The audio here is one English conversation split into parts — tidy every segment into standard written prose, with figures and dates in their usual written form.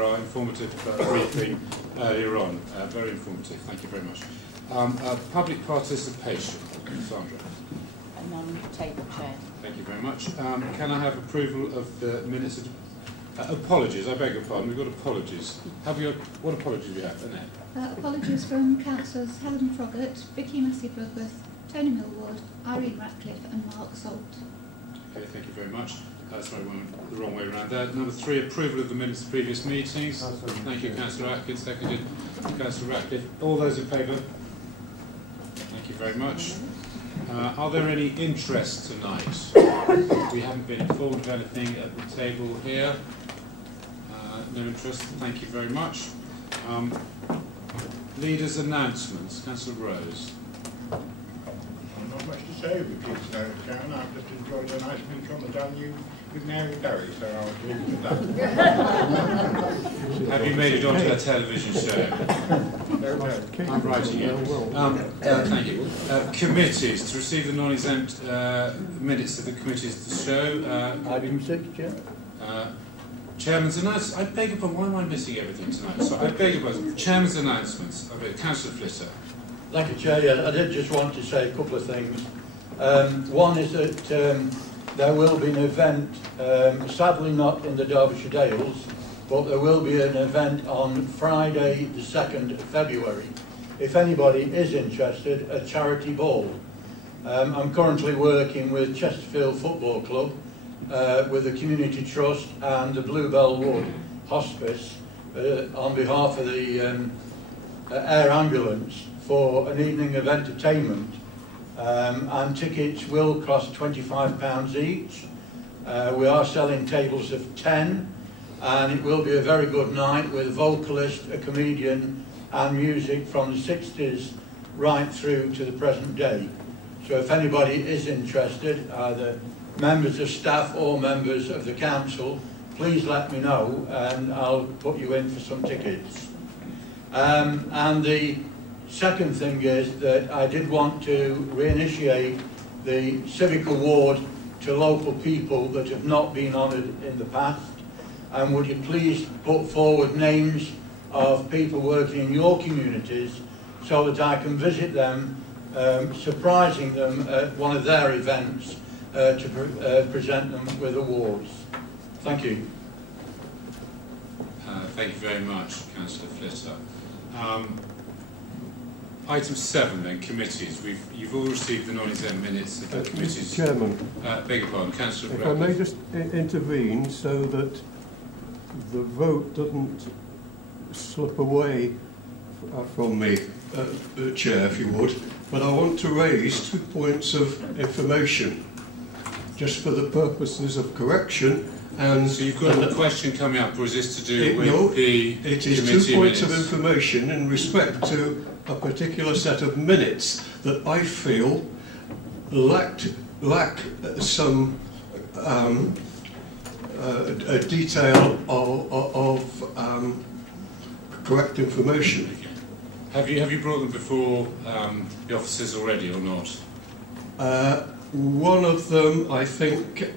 for our informative briefing earlier on. Very informative. Thank you very much. Public participation. Sandra. And on-table chair. Thank you very much. Can I have approval of the minutes of... apologies, I beg your pardon. We've got apologies. What apologies do we have, Annette? Apologies from Councillors Helen Froggatt, Vicky Massey-Brookworth, Tony Millward, Irene Ratcliffe and Mark Salt. Okay, thank you very much. Sorry, we went the wrong way around there. Number 3, approval of the minutes of previous meetings. Thank you, Councillor Atkins. Seconded, Councillor Ratcliffe. All those in favour? Thank you very much. Are there any interests tonight? We haven't been informed of anything at the table here. No interest. Thank you very much. Leaders' announcements. Councillor Rose. Not much to say with kids now, Chairman. I've just enjoyed a nice week on the Danube with Mary Berry, so I'll leave it at that. Have you made it onto a television show? No. I'm writing it. Thank you. Committees. To receive the non-exempt minutes of the committees to show. Item 6, Chair. Chairman's announcements. I beg your pardon. Why am I missing everything tonight? So I beg your pardon. Chairman's announcements. Councillor Flitter. Thank you, Chair. Yeah, I did just want to say a couple of things. One is that there will be an event, sadly not in the Derbyshire Dales, but there will be an event on Friday the 2nd of February. If anybody is interested, a charity ball. I'm currently working with Chesterfield Football Club, with the Community Trust and the Bluebell Wood Hospice on behalf of the Air Ambulance for an evening of entertainment, and tickets will cost £25 each. We are selling tables of 10, and it will be a very good night with a vocalist, a comedian and music from the 60s right through to the present day. So if anybody is interested, either members of staff or members of the council, please let me know and I'll put you in for some tickets. And the second thing is that I did want to reinitiate the Civic Award to local people that have not been honoured in the past, and would you please put forward names of people working in your communities so that I can visit them, surprising them at one of their events to present them with awards. Thank you. Thank you very much, Councillor Flitter. Item 7 then, committees. You've all received the non-exempt minutes of the committees. Chairman, beg your pardon, Councillor if I may just intervene so that the vote doesn't slip away from me, Chair, if you would. But I want to raise 2 points of information, just for the purposes of correction. And so you've got a question coming up, or is this to do with no, the it is 2 points of information in respect to a particular set of minutes that I feel lack some a detail of correct information. Have you brought them before the officers already or not? One of them, I think,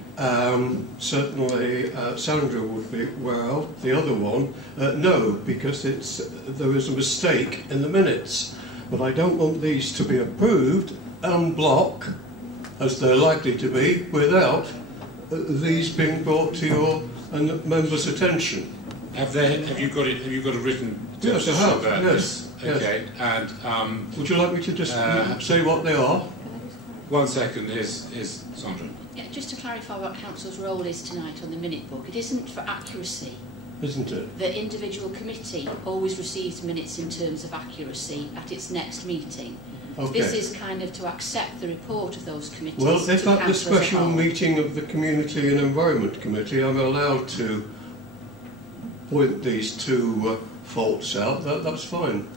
certainly Sandra would be aware of. The other one, no, because there is a mistake in the minutes. But I don't want these to be approved en bloc, as they're likely to be, without these being brought to your members' attention. Have you got it? Have you got a written? Yes, I have. Yes. Okay. Yes. And would you like me to just say what they are? 1 second. Is Sandra? Yeah, just to clarify what Council's role is tonight on the minute book. It isn't for accuracy. Isn't it? The individual committee always receives minutes in terms of accuracy at its next meeting. Okay. This is kind of to accept the report of those committees. Well, if at the special meeting of the Community and Environment Committee I'm allowed to point these 2 faults out, that's fine.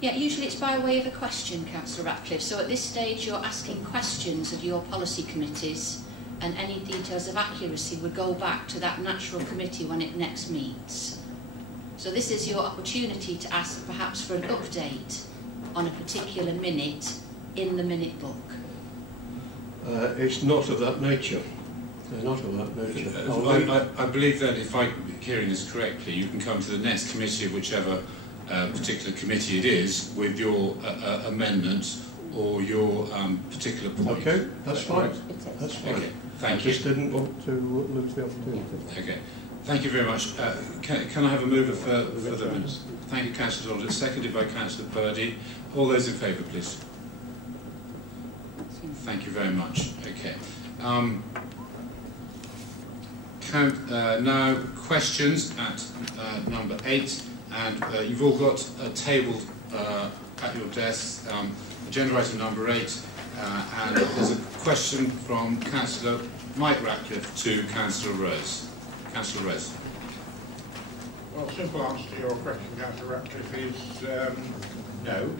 Yeah, usually it's by way of a question, Councillor Ratcliffe. So at this stage you're asking questions of your policy committees, and any details of accuracy would go back to that natural committee when it next meets. So this is your opportunity to ask perhaps for an update on a particular minute in the minute book. It's not of that nature. They're not of that nature. I believe that if I hearing this correctly, you can come to the next committee of whichever particular committee it is with your amendment or your particular point. Okay, that's fine. That's fine. Okay, thank I you. just didn't want to lose the opportunity. Okay, thank you very much. Can I have a mover for the minutes? Thank you, Councillor Dodd. Seconded by Councillor Purdy. All those in favour, please. Thank you very much. Okay. Now, questions at number 8, and you've all got tabled at your desks agenda item number 8, and there's a question from Councillor Mike Ratcliffe to Councillor Rose. Councillor Rose. Well, simple answer to your question, Councillor Ratcliffe, is no.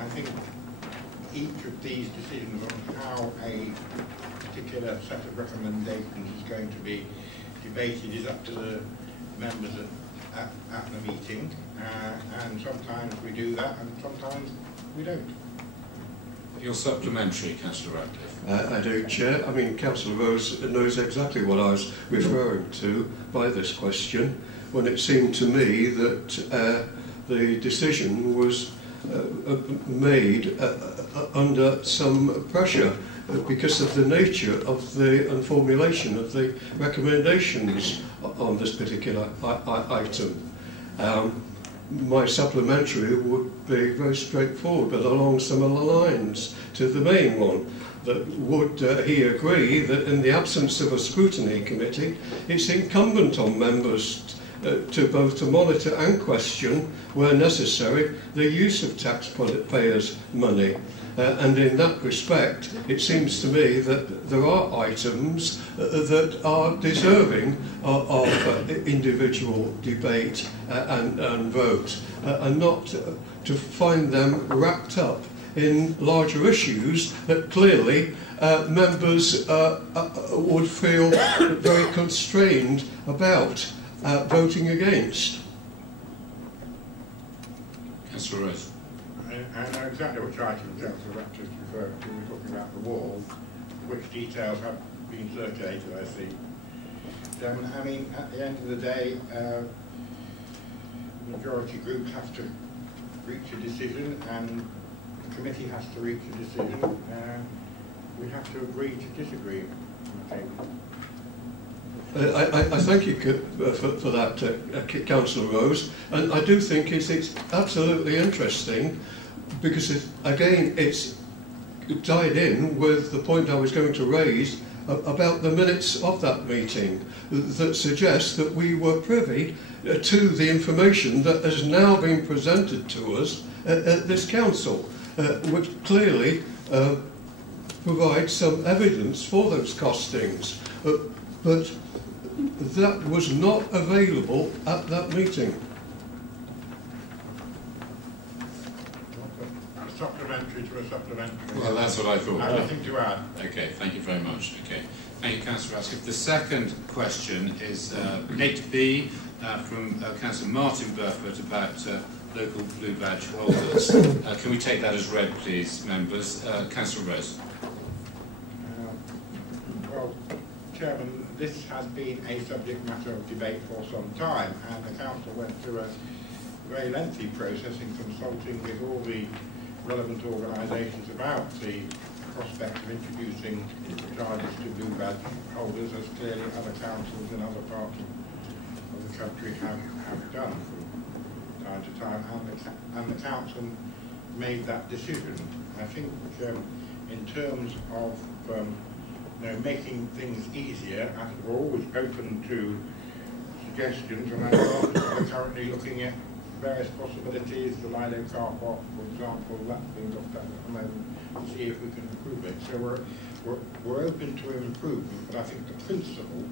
I think each of these decisions on how a particular set of recommendations is going to be debated is up to the members at the meeting, and sometimes we do that and sometimes we don't. Your supplementary, Councillor Ratcliffe. I do, Chair. I mean, Councillor Rose knows exactly what I was referring to by this question, when it seemed to me that the decision was made under some pressure because of the nature of the and formulation of the recommendations on this particular item. My supplementary would be very straightforward, but along similar lines to the main one. That would he agree that in the absence of a scrutiny committee, it's incumbent on members to both to monitor and question, where necessary, the use of taxpayers' money. And in that respect, it seems to me that there are items that are deserving of individual debate and vote, and not to find them wrapped up in larger issues that clearly members would feel very constrained about voting against. Councillor Rose. I know exactly which item Councillor Ratcliffe referred to. We're talking about the wall, which details have been circulated, I see. I mean, at the end of the day, the majority group has to reach a decision, and the committee has to reach a decision. We have to agree to disagree. Okay. I thank you for that, Councillor Rose, and I do think it's absolutely interesting because, again, it's tied in with the point I was going to raise about the minutes of that meeting that suggests that we were privy to the information that has now been presented to us at this council, which clearly provides some evidence for those costings. But that was not available at that meeting. A supplementary to a supplementary. Well, that's what I thought. Nothing to add. Okay, thank you very much. Okay, thank you, Councillor Ratcliffe. The second question is 8B from Councillor Martin Burford about local blue badge holders. Can we take that as read, please, members? Councillor Rose. Well, Chairman, this has been a subject matter of debate for some time, and the Council went through a very lengthy process in consulting with all the relevant organisations about the prospect of introducing charges to blue badge holders, as clearly other councils in other parts of the country have done from time to time, and the Council made that decision. I think in terms of making things easier, I think we're always open to suggestions, and we're currently looking at various possibilities. The Lido car park, for example, that's being looked at the moment to see if we can improve it. So we're open to improvement, but I think the principle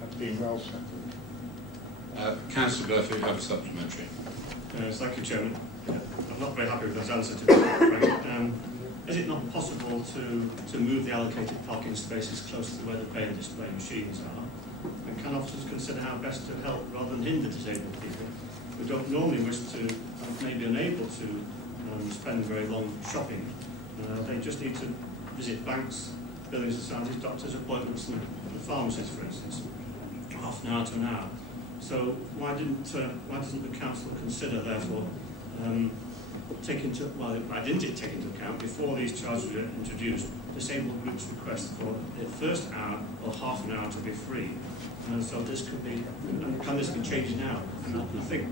has been well settled. Councillor Burford, you have a supplementary. Thank you, Chairman. I'm not very happy with that answer, to be frank. Is it not possible to move the allocated parking spaces closer to where the pay and display machines are? And can officers consider how best to help rather than hinder disabled people who don't normally wish to, maybe unable to, spend very long shopping? They just need to visit banks, building societies, doctors' appointments, and pharmacies, for instance. half an hour to an hour. So why doesn't the council consider, therefore, I didn't take into account before these charges were introduced, disabled groups' request for the first hour or half an hour to be free. And so this could be, can this be changed now? And I think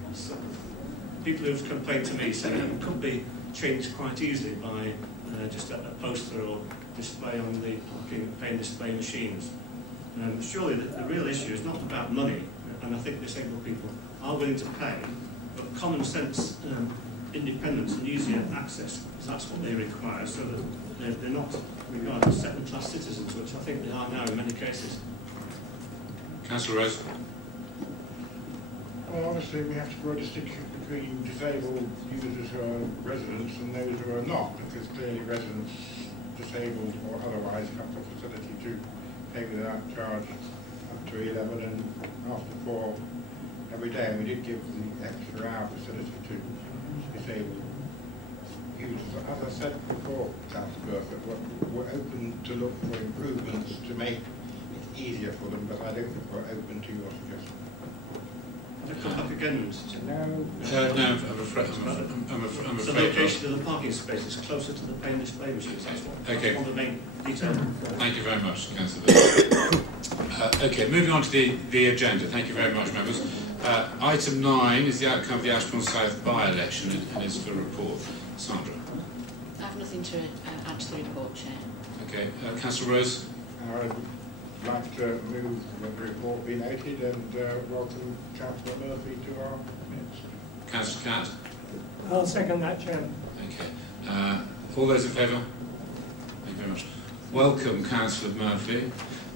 people who've complained to me say it could be changed quite easily by just a poster or display on the pay and display machines. Surely the real issue is not about money, and I think disabled people are willing to pay, but common sense, independence and easier access, that's what they require, so that they're not regarded as second-class citizens, which I think they are now in many cases. Councillor Rose. Well, obviously we have to draw a distinction between disabled users who are residents and those who are not, because clearly residents, disabled or otherwise, have the facility to pay without charge up to 11 and after 4 every day, and we did give the extra hour facility to disabled users. As I said before, Councillor Burford, we're open to look for improvements to make it easier for them, but I don't think we're open to your suggestion. To come back again, Mr. Chairman? No, I'm afraid. So the location of the parking space is closer to the pay and display machines. That's one of the main details. Thank you very much, Councillor. Okay, moving on to the agenda. Thank you very much, members. Item 9 is the outcome of the Ashbourne South by-election and is for report. Sandra. I have nothing to add to the report, Chair. Okay, Councillor Rose. I'd like to move that the report be noted and welcome Councillor Murphy to our midst. Councillor Catt. I'll second that, Chairman. Okay. All those in favour? Thank you very much. Welcome, Councillor Murphy,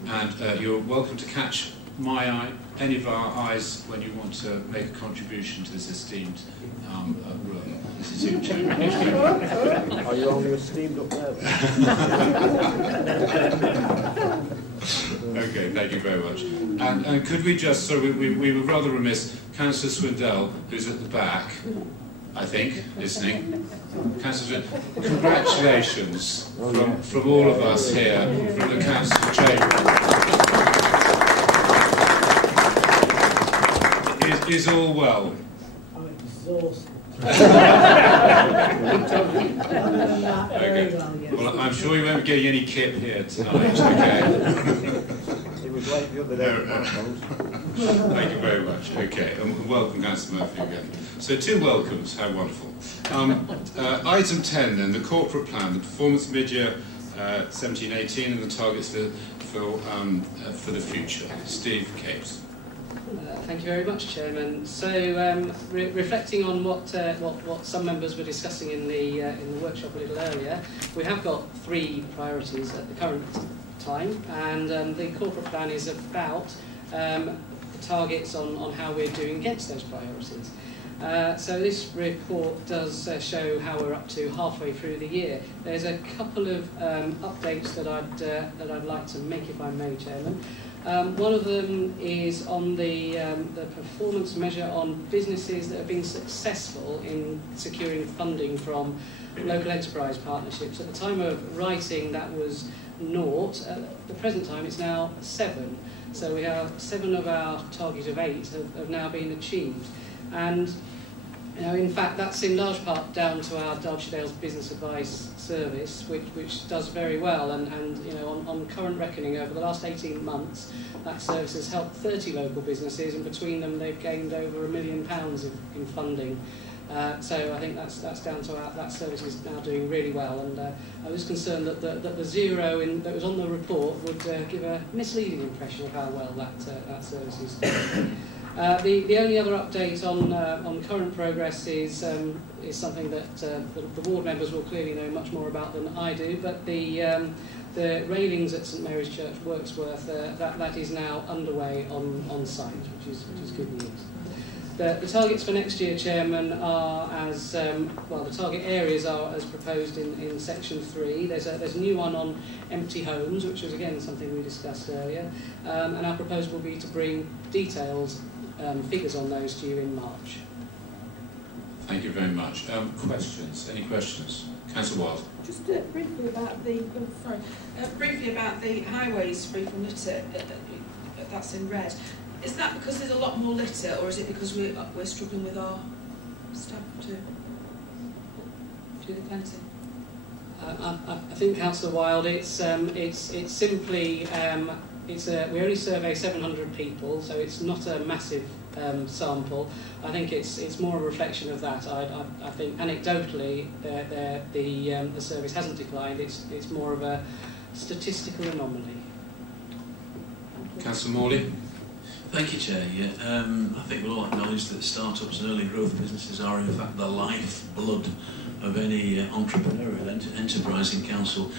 and you're welcome to catch my eye, any of our eyes, when you want to make a contribution to this esteemed room. This is you, Chairman. Are you only esteemed up there? Okay, thank you very much. And could we just, so we were rather remiss, Councillor Swindell, who's at the back, I think, listening. Councillor Swindell, congratulations from all of us here, from the Council Chamber. Is all well? I'm exhausted. Okay. Well, I'm sure you won't be getting any kip here tonight, okay? He was late the other day. Thank you very much. Okay, and welcome, Councillor Murphy, again. So 2 welcomes, how wonderful. Item 10 then, the corporate plan, the performance mid-year 17-18 and the targets for the future. Steve Capes. Thank you very much, Chairman. So, reflecting on what some members were discussing in the workshop a little earlier, we have got 3 priorities at the current time, and the corporate plan is about the targets on how we're doing against those priorities. So this report does show how we're up to halfway through the year. There's a couple of updates that I'd like to make, if I may, Chairman. One of them is on the performance measure on businesses that have been successful in securing funding from local enterprise partnerships. At the time of writing, that was 0. At the present time, it's now 7. So we have 7 of our target of 8 have now been achieved. And in fact, that's in large part down to our Derbyshire Dales Business Advice Service, which does very well. And on current reckoning, over the last 18 months, that service has helped 30 local businesses, and between them, they've gained over £1 million in funding. So I think that's down to that service is now doing really well. And I was concerned that the 0 that was on the report would give a misleading impression of how well that service is doing. The only other update on current progress is something that the ward members will clearly know much more about than I do, but the railings at St Mary's Church, Wirksworth, that is now underway on site, which is good news. The targets for next year, Chairman, are as well. The target areas are as proposed in section 3. There's a new one on empty homes, which is again something we discussed earlier, and our proposal will be to bring details. Figures on those to you in March. Thank you very much. Questions? Any questions? Councillor Wild. Just briefly about briefly about the highways free from litter. That's in red. Is that because there's a lot more litter, or is it because we're struggling with our staff to do the cleansing? I think, Councillor Wilde, it's simply we only survey 700 people, so it's not a massive sample. I think it's more a reflection of that. I think anecdotally the service hasn't declined. It's more of a statistical anomaly. Councillor Morley. Thank you, Chair. Yeah, I think we'll all acknowledge that startups and early growth businesses are in fact the lifeblood of any entrepreneurial enterprise in council.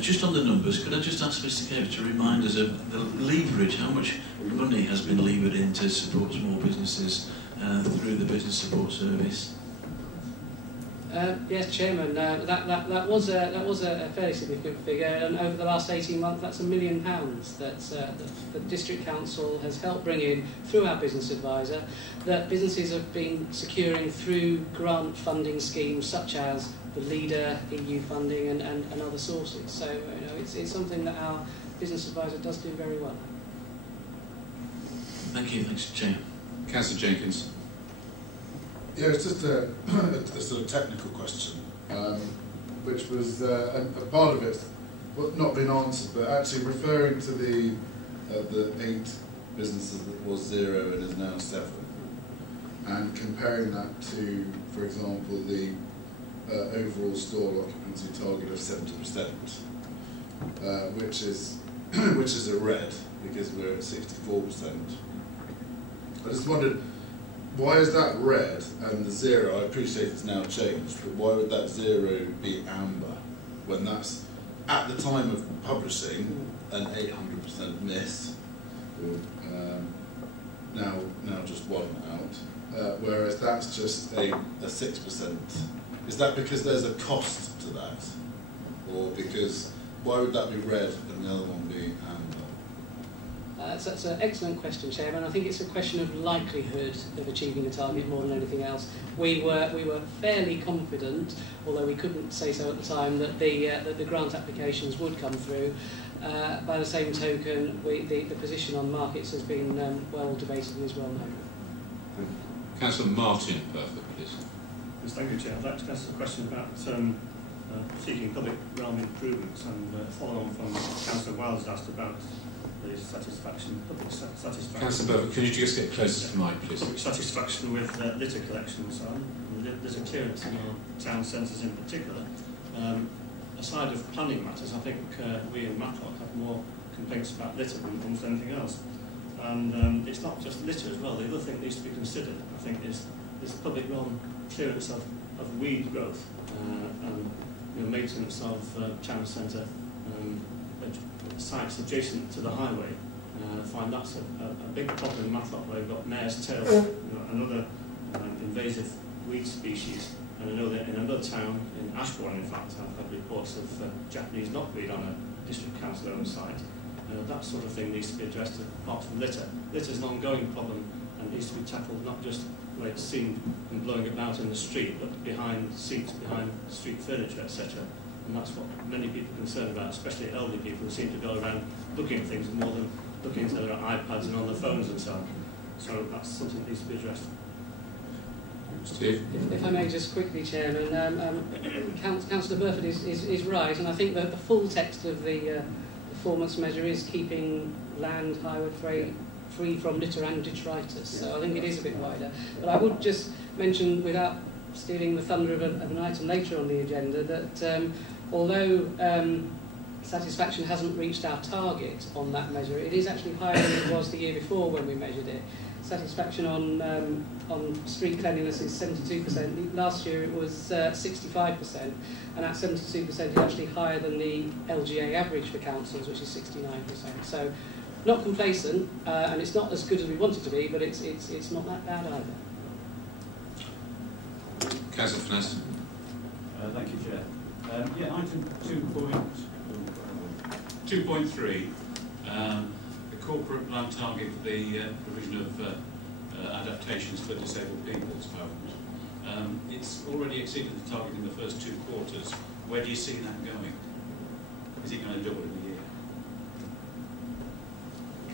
Just on the numbers, could I just ask Mr. Cave to remind us of the leverage, how much money has been levered in to support small businesses through the Business Support Service? Yes, Chairman, that was a fairly significant figure, and over the last 18 months that's £1 million that the District Council has helped bring in through our business advisor, that businesses have been securing through grant funding schemes such as the LEADER, EU funding and other sources. So it's something that our business advisor does do very well. Thank you, thanks, Chair. Councillor Jenkins. Yeah, it's just a sort of technical question, which was a part of it not been answered, but actually referring to the 8 businesses that was 0 and is now 7, and comparing that to, for example, the overall store occupancy target of 70%, which is a red because we're at 64%. I just wondered, why is that red and the 0, I appreciate it's now changed, but why would that 0 be amber when that's, at the time of publishing, an 800% miss, or now just 1 out, whereas that's just a 6%. Is that because there's a cost to that? Or because, why would that be red and the other one be amber? That's an excellent question, Chairman. I think it's a question of likelihood of achieving a target more than anything else. We were fairly confident, although we couldn't say so at the time, that the grant applications would come through. By the same token, the position on markets has been well debated and is well known. Councillor Martin, perfect, please. Yes, thank you, Chair. I'd like to ask a question about seeking public realm improvements, and follow on from Councillor Wilde's asked about the satisfaction, public satisfaction. Councillor Burford, can you just get closer to the mic, please? Public satisfaction with litter collection and so on. There's a clearance in our town centres in particular. Aside of planning matters, I think we in Matlock have more complaints about litter than almost anything else. And it's not just litter as well. The other thing that needs to be considered, I think, is public realm clearance of weed growth and maintenance of town centre sites adjacent to the highway. I find that's a big problem in Matlock, where we've got mare's tail, another invasive weed species. And I know that in another town, in Ashbourne in fact, I've had reports of Japanese knotweed on a district council owned site. That sort of thing needs to be addressed apart from litter. Litter is an ongoing problem and needs to be tackled not just where it's seen and blowing about in the street, but behind seats, behind street furniture, etc. And that's what many people are concerned about, especially elderly people who seem to go around looking at things more than looking into their iPads and on their phones and so on. So that's something that needs to be addressed. Steve? If I may just quickly, Chairman, Councillor Burford is right, and I think that the full text of the performance measure is keeping land, highway free from litter and detritus, so I think it is a bit wider. But I would just mention, without stealing the thunder of an item later on the agenda, that although satisfaction hasn't reached our target on that measure, it is actually higher than it was the year before when we measured it. Satisfaction on street cleanliness is 72%. Last year it was 65%, and at 72% is actually higher than the LGA average for councils, which is 69%. So not complacent, and it's not as good as we want it to be, but it's not that bad either. Councillor Finesse. Thank you, Chair. Yeah, item 2.3. The corporate plan target for the provision of adaptations for disabled people is home. It's already exceeded the target in the first 2 quarters. Where do you see that going? Is it going to double in a year?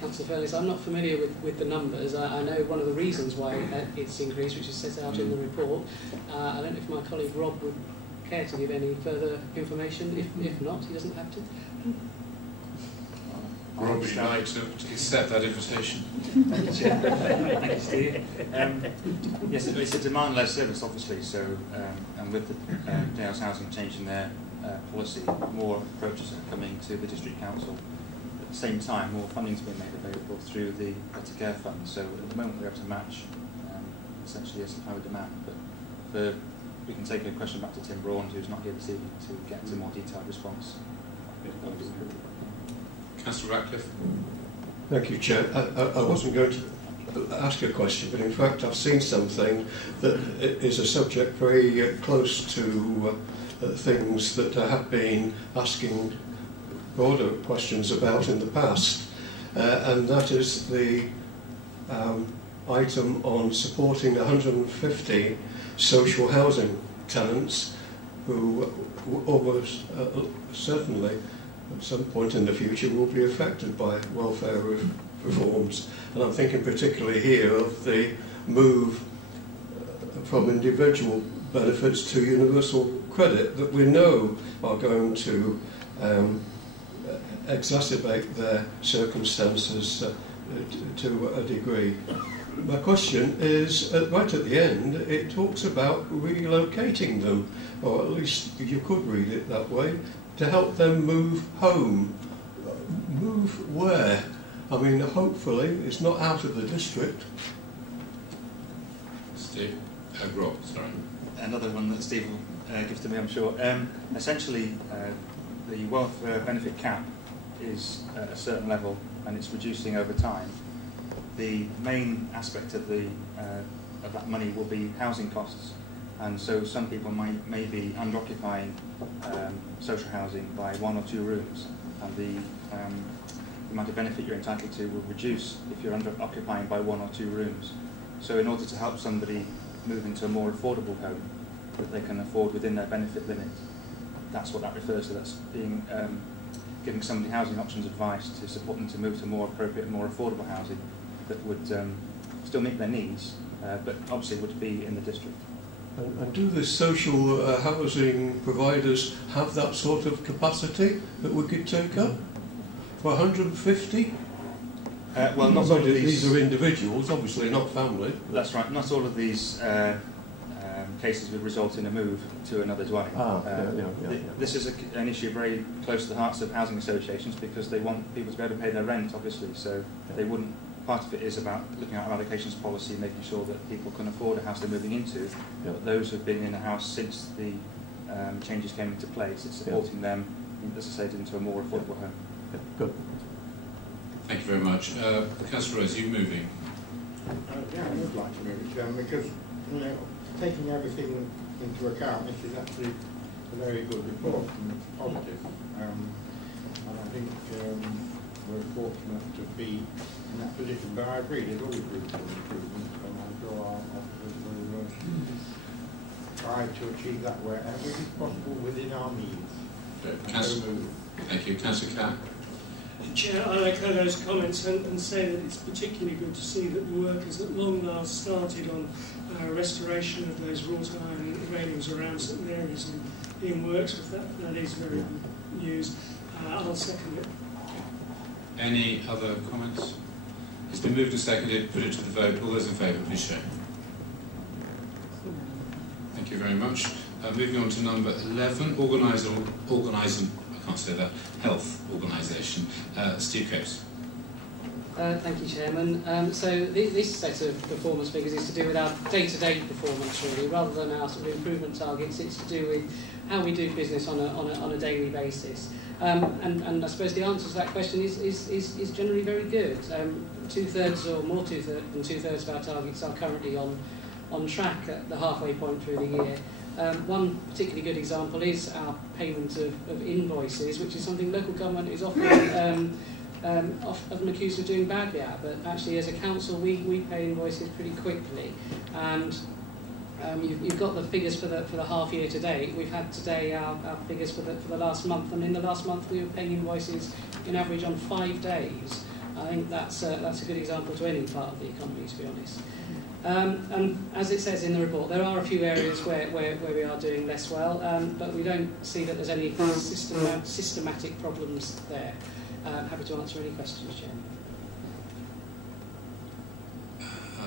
Councillor Furness, I'm not familiar with the numbers. I know one of the reasons why it's increased, which is set out in the report. I don't know if my colleague Rob would care to give any further information. If not, he doesn't have to. Rob, would you like to accept that invitation? Thank you, Chair. Thank you, Steve. Yes, it's a demand-led service, obviously, so, and with the Dales Housing changing their policy, more approaches are coming to the District Council. At the same time, more funding is being made available through the Better Care Fund, so at the moment we're able to match essentially a supply with demand, but we can take a question back to Tim Braun, who's not here this evening, to get into more detailed response. Councillor Ratcliffe. Thank you, Chair. I wasn't going to ask a question, but in fact I've seen something that is a subject very close to things that I have been asking broader questions about in the past, and that is the item on supporting 150 social housing tenants who almost certainly at some point in the future will be affected by welfare reforms. And I'm thinking particularly here of the move from individual benefits to universal credit that we know are going to exacerbate their circumstances to a degree. My question is, right at the end, it talks about relocating them, or at least you could read it that way, to help them move home. Move where? I mean, hopefully it's not out of the district. Steve? Rob, sorry. Another one that Steve will give to me, I'm sure. Essentially, the welfare benefit cap is at a certain level and it's reducing over time. The main aspect of that money will be housing costs. And so some people may be under-occupying social housing by 1 or 2 rooms, and the amount of benefit you're entitled to will reduce if you're under-occupying by 1 or 2 rooms. So in order to help somebody move into a more affordable home that they can afford within their benefit limit, that's what that refers to. That's being giving somebody housing options advice to support them to move to more appropriate, more affordable housing that would still meet their needs, but obviously would be in the district. And do the social housing providers have that sort of capacity that we could take up for 150? Well, not all of these are individuals, obviously not family. That's right. Not all of these cases would result in a move to another dwelling. This is an issue very close to the hearts of housing associations because they want people to be able to pay their rent, obviously. So they wouldn't. Part of it is about looking at our allocations policy, making sure that people can afford a house they're moving into. But those who've been in a house since the changes came into place, it's supporting them, as I said, into a more affordable home. Good. Thank you very much. Councillor Rose, you moving? Yeah, I would like to move it, because taking everything into account, this is actually a very good report and it's positive. And I think we're fortunate to be in that position. But I agree, there's always room for improvement, and I'm sure our officers will try to achieve that wherever it is possible within our means. Thank you. Councillor Catt. Chair, I echo those comments and say that it's particularly good to see that the work has at long last started on restoration of those wrought iron railings around St Mary's and being works with that. That is very good news. I'll second it. Any other comments? It's been moved and seconded. Put it to the vote. All those in favour, please show. Thank you very much. Moving on to number 11, organising. I can't say that. Health organisation. Steve Coates. Thank you, Chairman. So this set of performance figures is to do with our day-to-day performance, really, rather than our sort of improvement targets. It's to do with how we do business on a daily basis. And I suppose the answer to that question is generally very good. 2/3 or more than 2/3 of our targets are currently on track at the halfway point through the year. One particularly good example is our payment of invoices, which is something local government is often accused of doing badly at, but actually as a council we pay invoices pretty quickly. And you've got the figures for the half year to date. We've had today our figures for the last month, and in the last month we were paying invoices in average on 5 days, I think that's a good example to any part of the economy, to be honest. And as it says in the report, there are a few areas where we are doing less well, but we don't see that there's any systematic problems there. Happy to answer any questions, Chairman.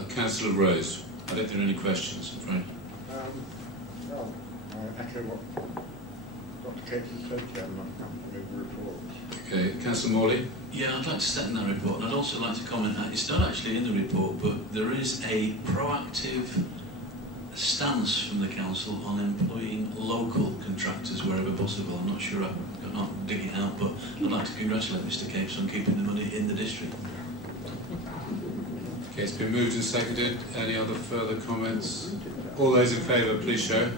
Councillor Rose, I don't think there are any questions, I'm afraid. Well, I echo what Dr. Cates said, Chairman. I'm happy with the report. Okay, Councillor Morley. Yeah, I'd like to second that report, and I'd also like to comment that it's not actually in the report, but there is a proactive stance from the council on employing local contractors wherever possible. I'm not sure I can't dig it out, but I'd like to congratulate Mr. Capes on keeping the money in the district. Okay, it's been moved and seconded. Any other further comments? All those in favour, please show.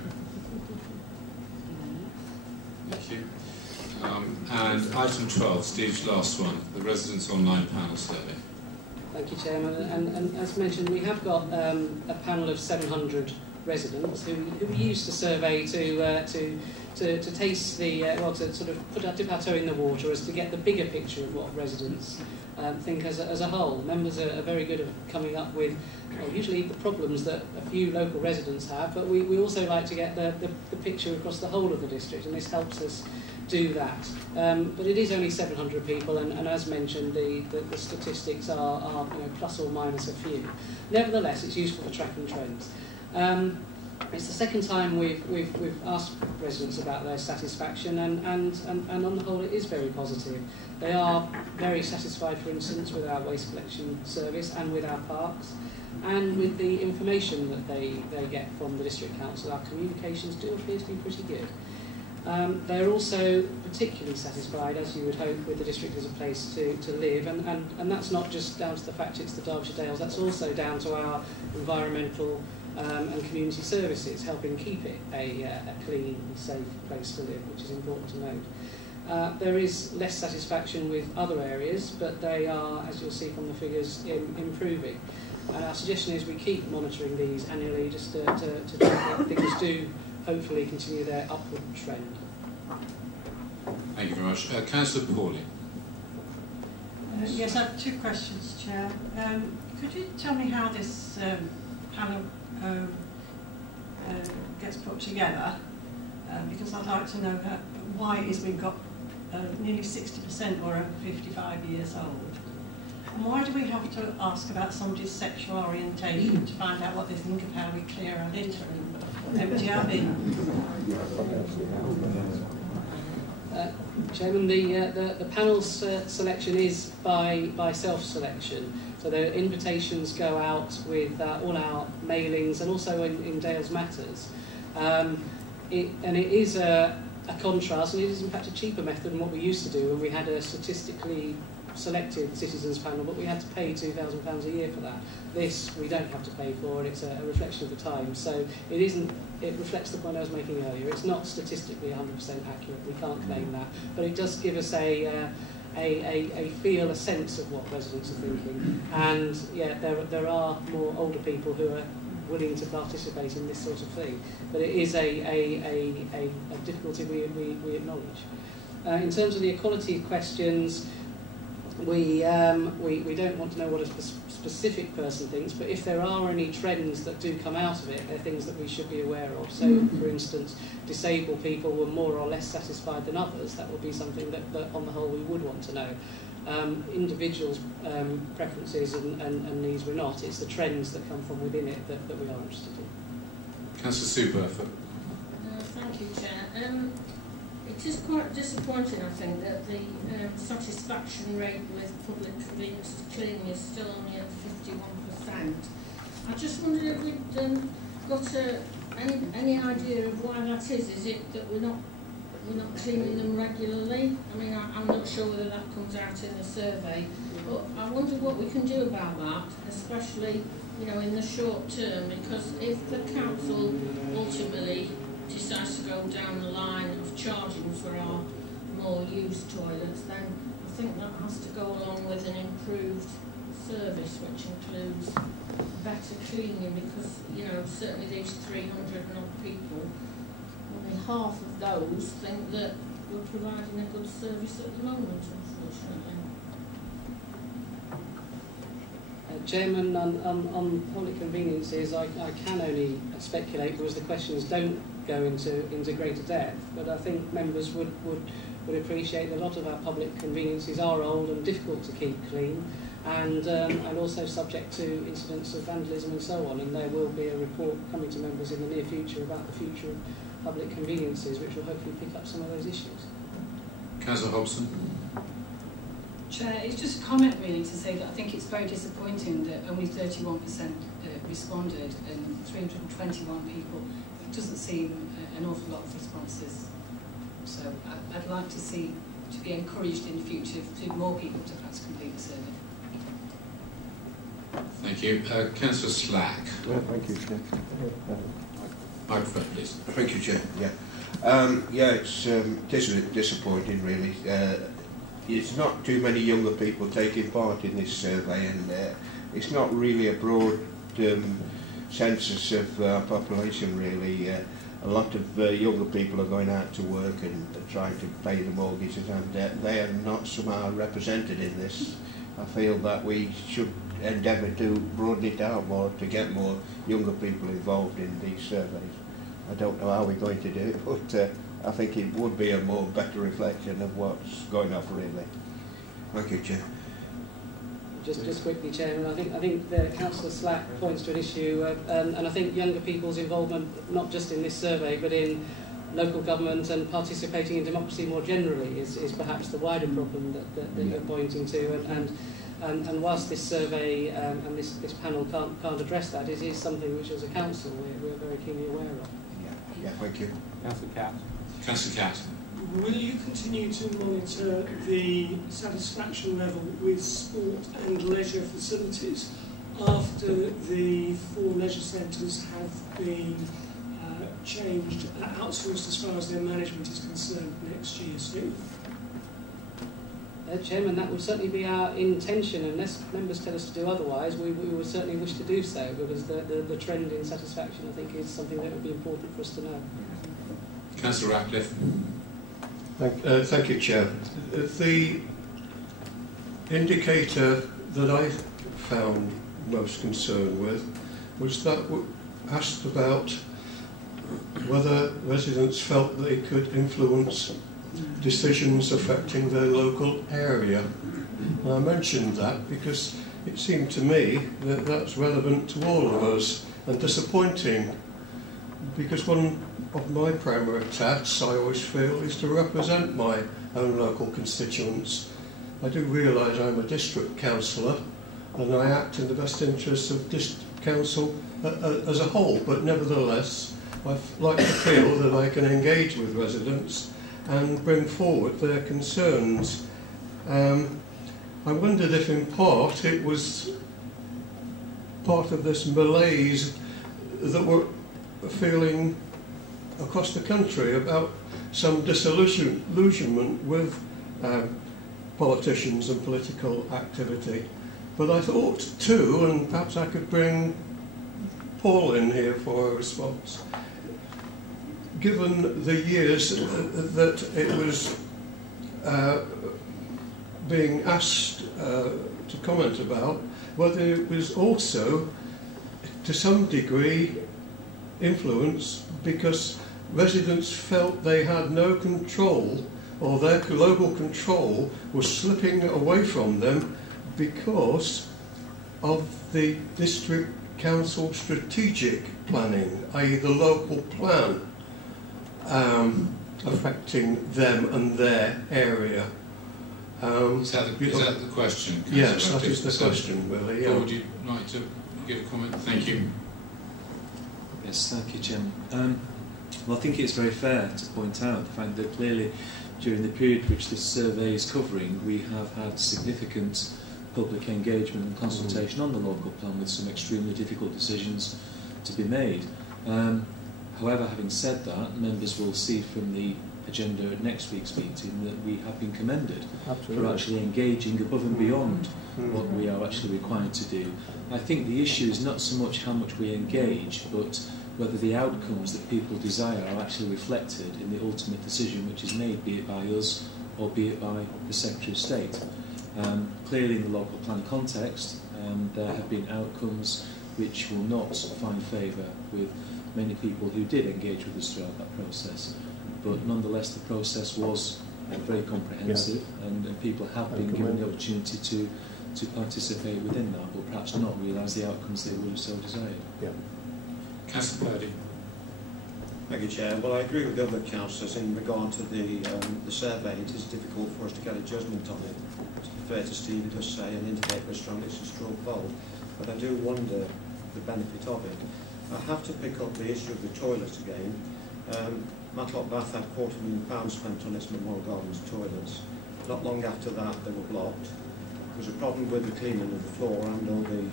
Thank you. And item 12, Steve's last one, the Residents Online Panel Survey. Thank you, Chairman. And as mentioned, we have got a panel of 700 residents who we used to survey to taste the well, to sort of dip our toe in the water as to get the bigger picture of what residents think as a whole. Members are very good at coming up with usually the problems that a few local residents have, but we also like to get the picture across the whole of the district, and this helps us do that. But it is only 700 people, and as mentioned, the statistics are plus or minus a few. Nevertheless, it's useful for tracking trends. It's the second time we've asked residents about their satisfaction, and on the whole it is very positive. They are very satisfied, for instance, with our waste collection service and with our parks, and with the information that they get from the District Council. Our communications do appear to be pretty good. They're also particularly satisfied, as you would hope, with the district as a place to live, and that's not just down to the fact it's the Derbyshire Dales, that's also down to our environmental and community services, helping keep it a clean and safe place to live, which is important to note. There is less satisfaction with other areas, but they are, as you'll see from the figures, improving. And our suggestion is we keep monitoring these annually, just to check that things do hopefully continue their upward trend. Thank you very much. Councillor Pawley. Yes, I have two questions, Chair. Could you tell me how this panel gets put together? Because I'd like to know why it is we've got nearly 60% or over 55 years old. And why do we have to ask about somebody's sexual orientation to find out what they think of how we clear our litter and empty our bin? Chairman, the panel's selection is by self-selection. So the invitations go out with all our mailings and also in Dales Matters. It is a contrast, and it is in fact a cheaper method than what we used to do when we had a statistically selected citizens panel, but we had to pay £2,000 a year for that. This we don't have to pay for, and it's a reflection of the time. So it reflects the point I was making earlier. It's not statistically 100% accurate, we can't claim that, but it does give us a feel, a sense of what residents are thinking. And yeah, there are more older people who are willing to participate in this sort of thing, but it is a difficulty we acknowledge. In terms of the equality questions, we don't want to know what a specific person thinks, but if there are any trends that do come out of it, they're things that we should be aware of. So, for instance, disabled people were more or less satisfied than others. That would be something that on the whole, we would want to know. Individuals' preferences and needs were not. It's the trends that come from within it that we are interested in. Councillor Superford. Thank you, Chair. It is quite disappointing, I think, that the satisfaction rate with public convenience to cleaning is still only at 51%. I just wondered if we'd got any idea of why that is. Is it that we're not cleaning them regularly? I mean, I'm not sure whether that comes out in the survey, but I wonder what we can do about that, especially in the short term, because if the council ultimately decides to go down the line of charging for our more used toilets, then I think that has to go along with an improved service, which includes better cleaning, because certainly these 300 and odd people, only half of those think that we're providing a good service at the moment, unfortunately. Chairman, on public conveniences, I can only speculate because the questions don't go into greater depth, but I think members would appreciate that a lot of our public conveniences are old and difficult to keep clean, and also subject to incidents of vandalism and so on, and there will be a report coming to members in the near future about the future of public conveniences, which will hopefully pick up some of those issues. Councillor Hobson. Chair, it's just a comment really to say that I think it's very disappointing that only 31% responded and 321 people. It doesn't seem an awful lot of responses. So I'd like to see, to be encouraged in the future for more people to perhaps complete the survey. Thank you. Councillor Slack. Well, thank you, Chair. Microphone, please. Thank you, Chair. Yeah, it's disappointing, really. It's not too many younger people taking part in this survey, and it's not really a broad census of our population, really. A lot of younger people are going out to work and trying to pay the mortgages, and they are not somehow represented in this. I feel that we should endeavour to broaden it out more, to get more younger people involved in these surveys. I don't know how we're going to do it, but I think it would be a more better reflection of what's going on, really. Thank you, Chair. Just quickly, Chairman, I think Councillor Slack points to an issue, and I think younger people's involvement, not just in this survey, but in local government and participating in democracy more generally, is perhaps the wider problem that you're pointing to. And whilst this survey and this panel can't address that, it is something which, as a council, we're very keenly aware of. Yeah, thank you. Councillor Catt. Councillor Catt. Will you continue to monitor the satisfaction level with sport and leisure facilities after the 4 leisure centres have been changed, outsourced as far as their management is concerned next year, Steve? Chairman, that would certainly be our intention. Unless members tell us to do otherwise, we would certainly wish to do so, because the trend in satisfaction, I think, is something that would be important for us to know. Councillor Ratcliffe. Thank you, Chair. The indicator that I found most concerned with was that asked about whether residents felt they could influence decisions affecting their local area. And I mentioned that because it seemed to me that that's relevant to all of us and disappointing, because one of my primary tasks, I always feel, is to represent my own local constituents. I do realise I'm a district councillor and I act in the best interests of district council as a whole, but nevertheless I like to feel that I can engage with residents and bring forward their concerns. I wondered if in part it was part of this malaise that we're feeling across the country about some disillusionment with politicians and political activity. But I thought too, and perhaps I could bring Paul in here for a response, given the years that it was being asked to comment about, whether it was also to some degree influenced because residents felt they had no control, or their local control was slipping away from them because of the district council strategic planning, i.e. the local plan, affecting them and their area. Is that the question? Yes, that is the question, really. Or would you like to give a comment? Thank you. Yes, thank you, Chairman. Well, I think it's very fair to point out the fact that clearly during the period which this survey is covering, we have had significant public engagement and consultation on the local plan with some extremely difficult decisions to be made. However, having said that, members will see from the agenda at next week's meeting that we have been commended for actually engaging above and beyond what we are actually required to do. I think the issue is not so much how much we engage, but whether the outcomes that people desire are actually reflected in the ultimate decision which is made, be it by us or be it by the Secretary of State. Clearly in the local plan context, and there have been outcomes which will not find favour with many people who did engage with us throughout that process. But nonetheless, the process was very comprehensive, and people have been given the opportunity to participate within that, but perhaps not realise the outcomes they would have so desired. Councillor Purdy. Thank you, Chair. Well, I agree with the other councillors in regard to the survey. It is difficult for us to get a judgment on it. To be fair to Steve, he does say and indicate very strongly it's a straw poll, but I do wonder the benefit of it. I have to pick up the issue of the toilets again. Matlock Bath had £250,000 spent on its Memorial Gardens toilets. Not long after that, they were blocked. There was a problem with the cleaning of the floor, and or the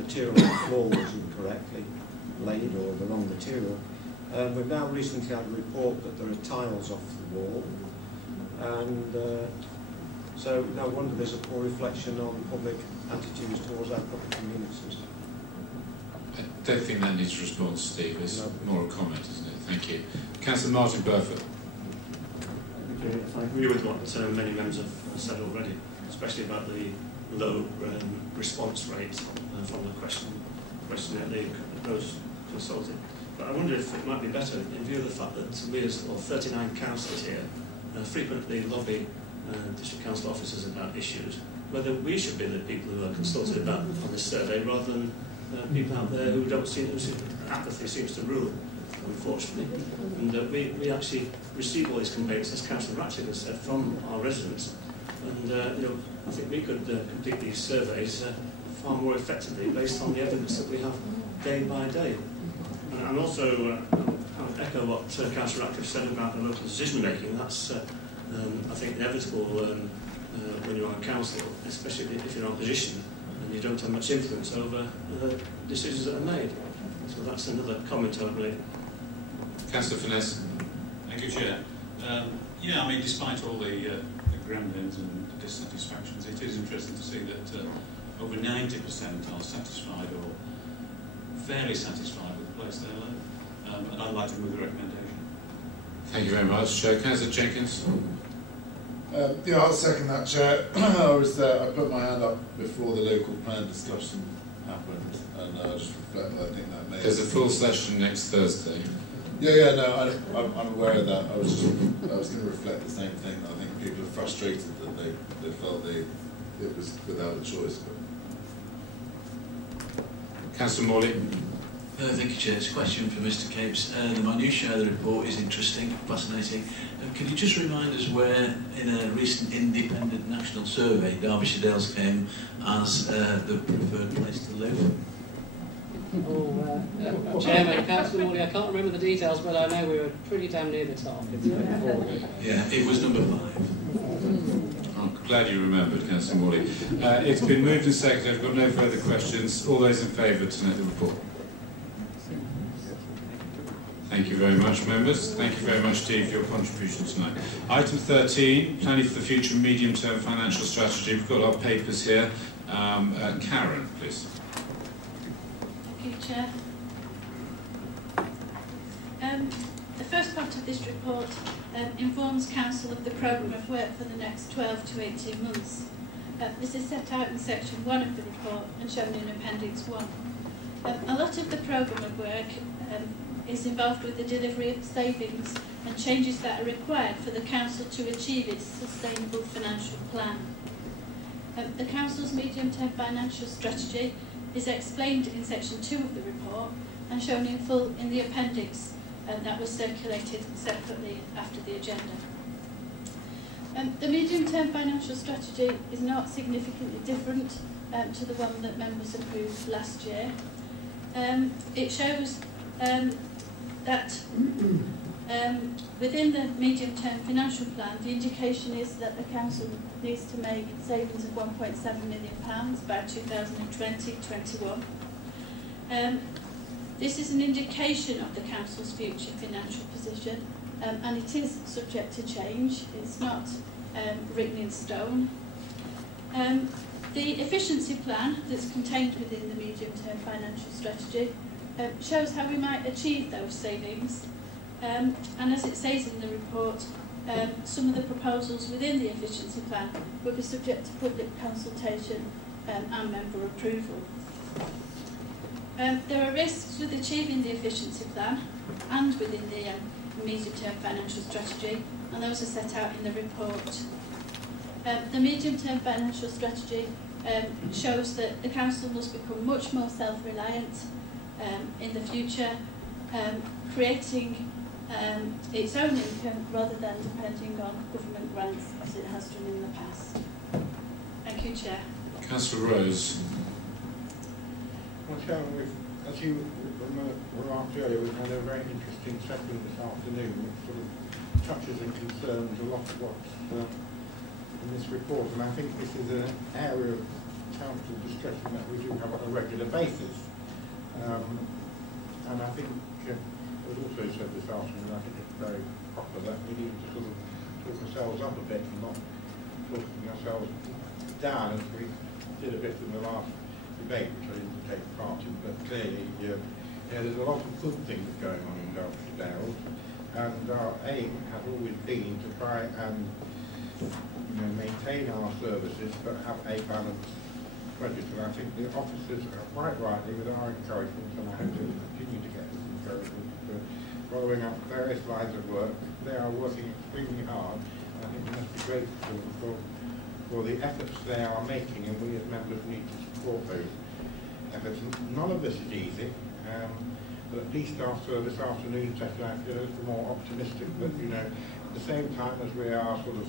material on the floor was incorrectly laid or the wrong material. We've now recently had a report that there are tiles off the wall, and so no wonder there's a poor reflection on public attitudes towards our public communities. I don't think that needs a response, Steve. It's more a comment, isn't it? Thank you. Councillor Martin Burford. I agree with what many members have said already, especially about the low response rate from the questionnaire those consulted. But I wonder if it might be better, in view of the fact that we as 39 councillors here frequently lobby district council officers about issues, whether we should be the people who are consulted about on this survey rather than people out there who don't see apathy seems to rule, unfortunately. And we actually receive all these complaints, as Councillor Ratcliffe has said, from our residents. And you know, I think we could complete these surveys far more effectively based on the evidence that we have day by day. And also, I'll echo what Councillor Ratcliffe said about the local decision making. That's, I think, inevitable when you're on council, especially if you're in opposition and you don't have much influence over decisions that are made. So that's another comment I believe. Councillor Finesse. Thank you, Chair. Yeah, I mean, despite all the gremlins and dissatisfactions, it is interesting to see that over 90% are satisfied or fairly satisfied with the place they live. And I'd like to move the recommendation. Thank you very much. Councillor Jenkins. Yeah, I'll second that, Chair. I was there. I put my hand up before the local plan discussion happened, and I just reflect that I think that may. There's a full session next Thursday. Yeah, no, I'm aware of that. I was going to reflect the same thing. I think people are frustrated that they felt it was without a choice. Councillor Morley. Thank you, Chair. It's a question for Mr. Capes. The minutiae of the report is interesting, fascinating. Can you just remind us where, in a recent independent national survey, Derbyshire Dales came as the preferred place to live? Chairman, Councillor Morley, I can't remember the details, but I know we were pretty damn near the top. Yeah, it was number 5. I'm glad you remembered, Councillor Morley. It's been moved and seconded. I've got no further questions. All those in favour to note the report. Thank you very much, members. Thank you very much, Steve, for your contribution tonight. Item 13, planning for the future medium-term financial strategy. We've got our papers here. Karen, please. Thank you, Chair. The first part of this report informs Council of the programme of work for the next 12 to 18 months. This is set out in section 1 of the report and shown in Appendix 1. A lot of the programme of work is involved with the delivery of savings and changes that are required for the Council to achieve its sustainable financial plan. The Council's medium-term financial strategy is explained in section 2 of the report and shown in full in the appendix that was circulated separately after the agenda. The medium-term financial strategy is not significantly different to the one that members approved last year. It shows that within the medium-term financial plan, the indication is that the Council needs to make savings of £1.7 million by 2020-21. This is an indication of the Council's future financial position, and it is subject to change. It's not written in stone. The efficiency plan that's contained within the medium-term financial strategy shows how we might achieve those savings, and as it says in the report, some of the proposals within the efficiency plan will be subject to public consultation and member approval. There are risks with achieving the efficiency plan and within the medium-term financial strategy, and those are set out in the report. The medium-term financial strategy shows that the council must become much more self-reliant in the future, creating its own income rather than depending on government grants as it has done in the past. Thank you, Chair. Councillor Rose. Well, Chairman, as you remarked earlier, we've had a very interesting session this afternoon which sort of touches and concerns a lot of what's in this report, and I think this is an area of council discussion that we do have on a regular basis. And I think, it was also said this afternoon, I think it's very proper that we need to sort of talk ourselves up a bit and not talking ourselves down, as we did a bit in the last debate, which I didn't take part in, but clearly there's a lot of good things going on in Derbyshire Dales, and our aim has always been to try and maintain our services but have a balanced budget. And I think the officers are quite rightly, with our encouragement, and I hope to continue to get this encouragement, for following up various lines of work. They are working extremely hard, and I think we must be grateful for the efforts they are making, and we as members need to support those efforts. None of this is easy, but at least after this afternoon session I feel a little more optimistic that, at the same time as we are sort of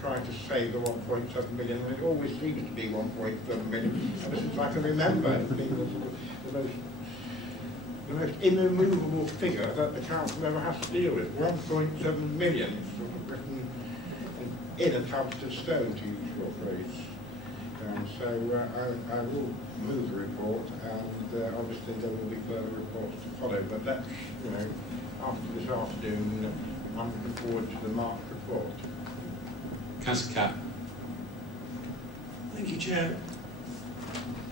trying to save the 1.7 million, and it always seems to be 1.7 million, ever since I can remember it being the most immovable figure that the council ever has to deal with. 1.7 million, it's sort of written in a tablets of stone, to use your phrase. So I will move the report, and obviously there will be further reports to follow, but that's, after this afternoon, I'm looking forward to the March report. Councillor Catt. Thank you, Chair.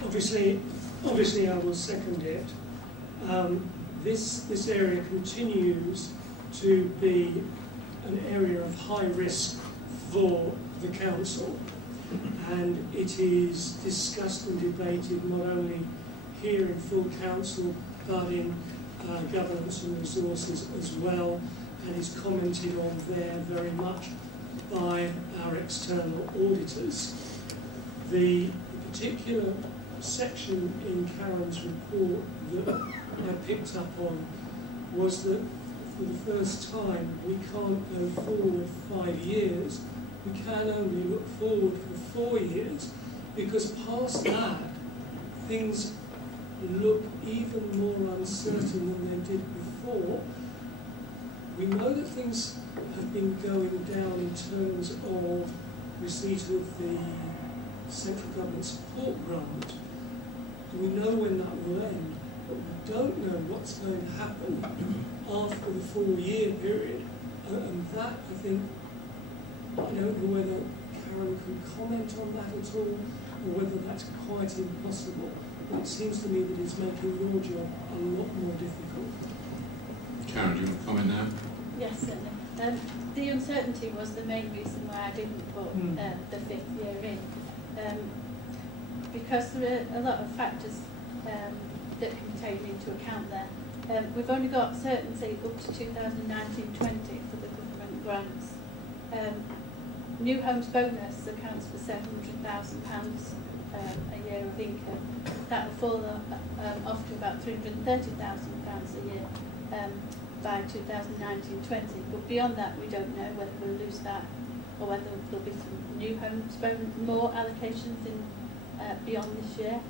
Obviously I will second it. This area continues to be an area of high risk for the council, and it is discussed and debated not only here in full council but in governance and resources as well, and is commented on there very much by our external auditors. The particular section in Karen's report that I picked up on was that for the first time we can't go forward 5 years, we can only look forward for 4 years, because past that things look even more uncertain than they did before. We know that things have been going down in terms of receipt of the central government support grant. We know when that will end, but we don't know what's going to happen after the 4-year period. And that, I think, I don't know whether Karen can comment on that at all, or whether that's quite impossible. But it seems to me that it's making your job a lot more difficult. Karen, do you want to comment now? Yes, certainly. The uncertainty was the main reason why I didn't put the 5th year in, because there are a lot of factors that can be taken into account there. We've only got certainty up to 2019-20 for the government grants. New Homes Bonus accounts for £700,000 a year of income. That will fall off to about £330,000 a year by 2019-20. But beyond that, we don't know whether we'll lose that or whether there'll be some New Homes Bonus, more allocations in beyond this year.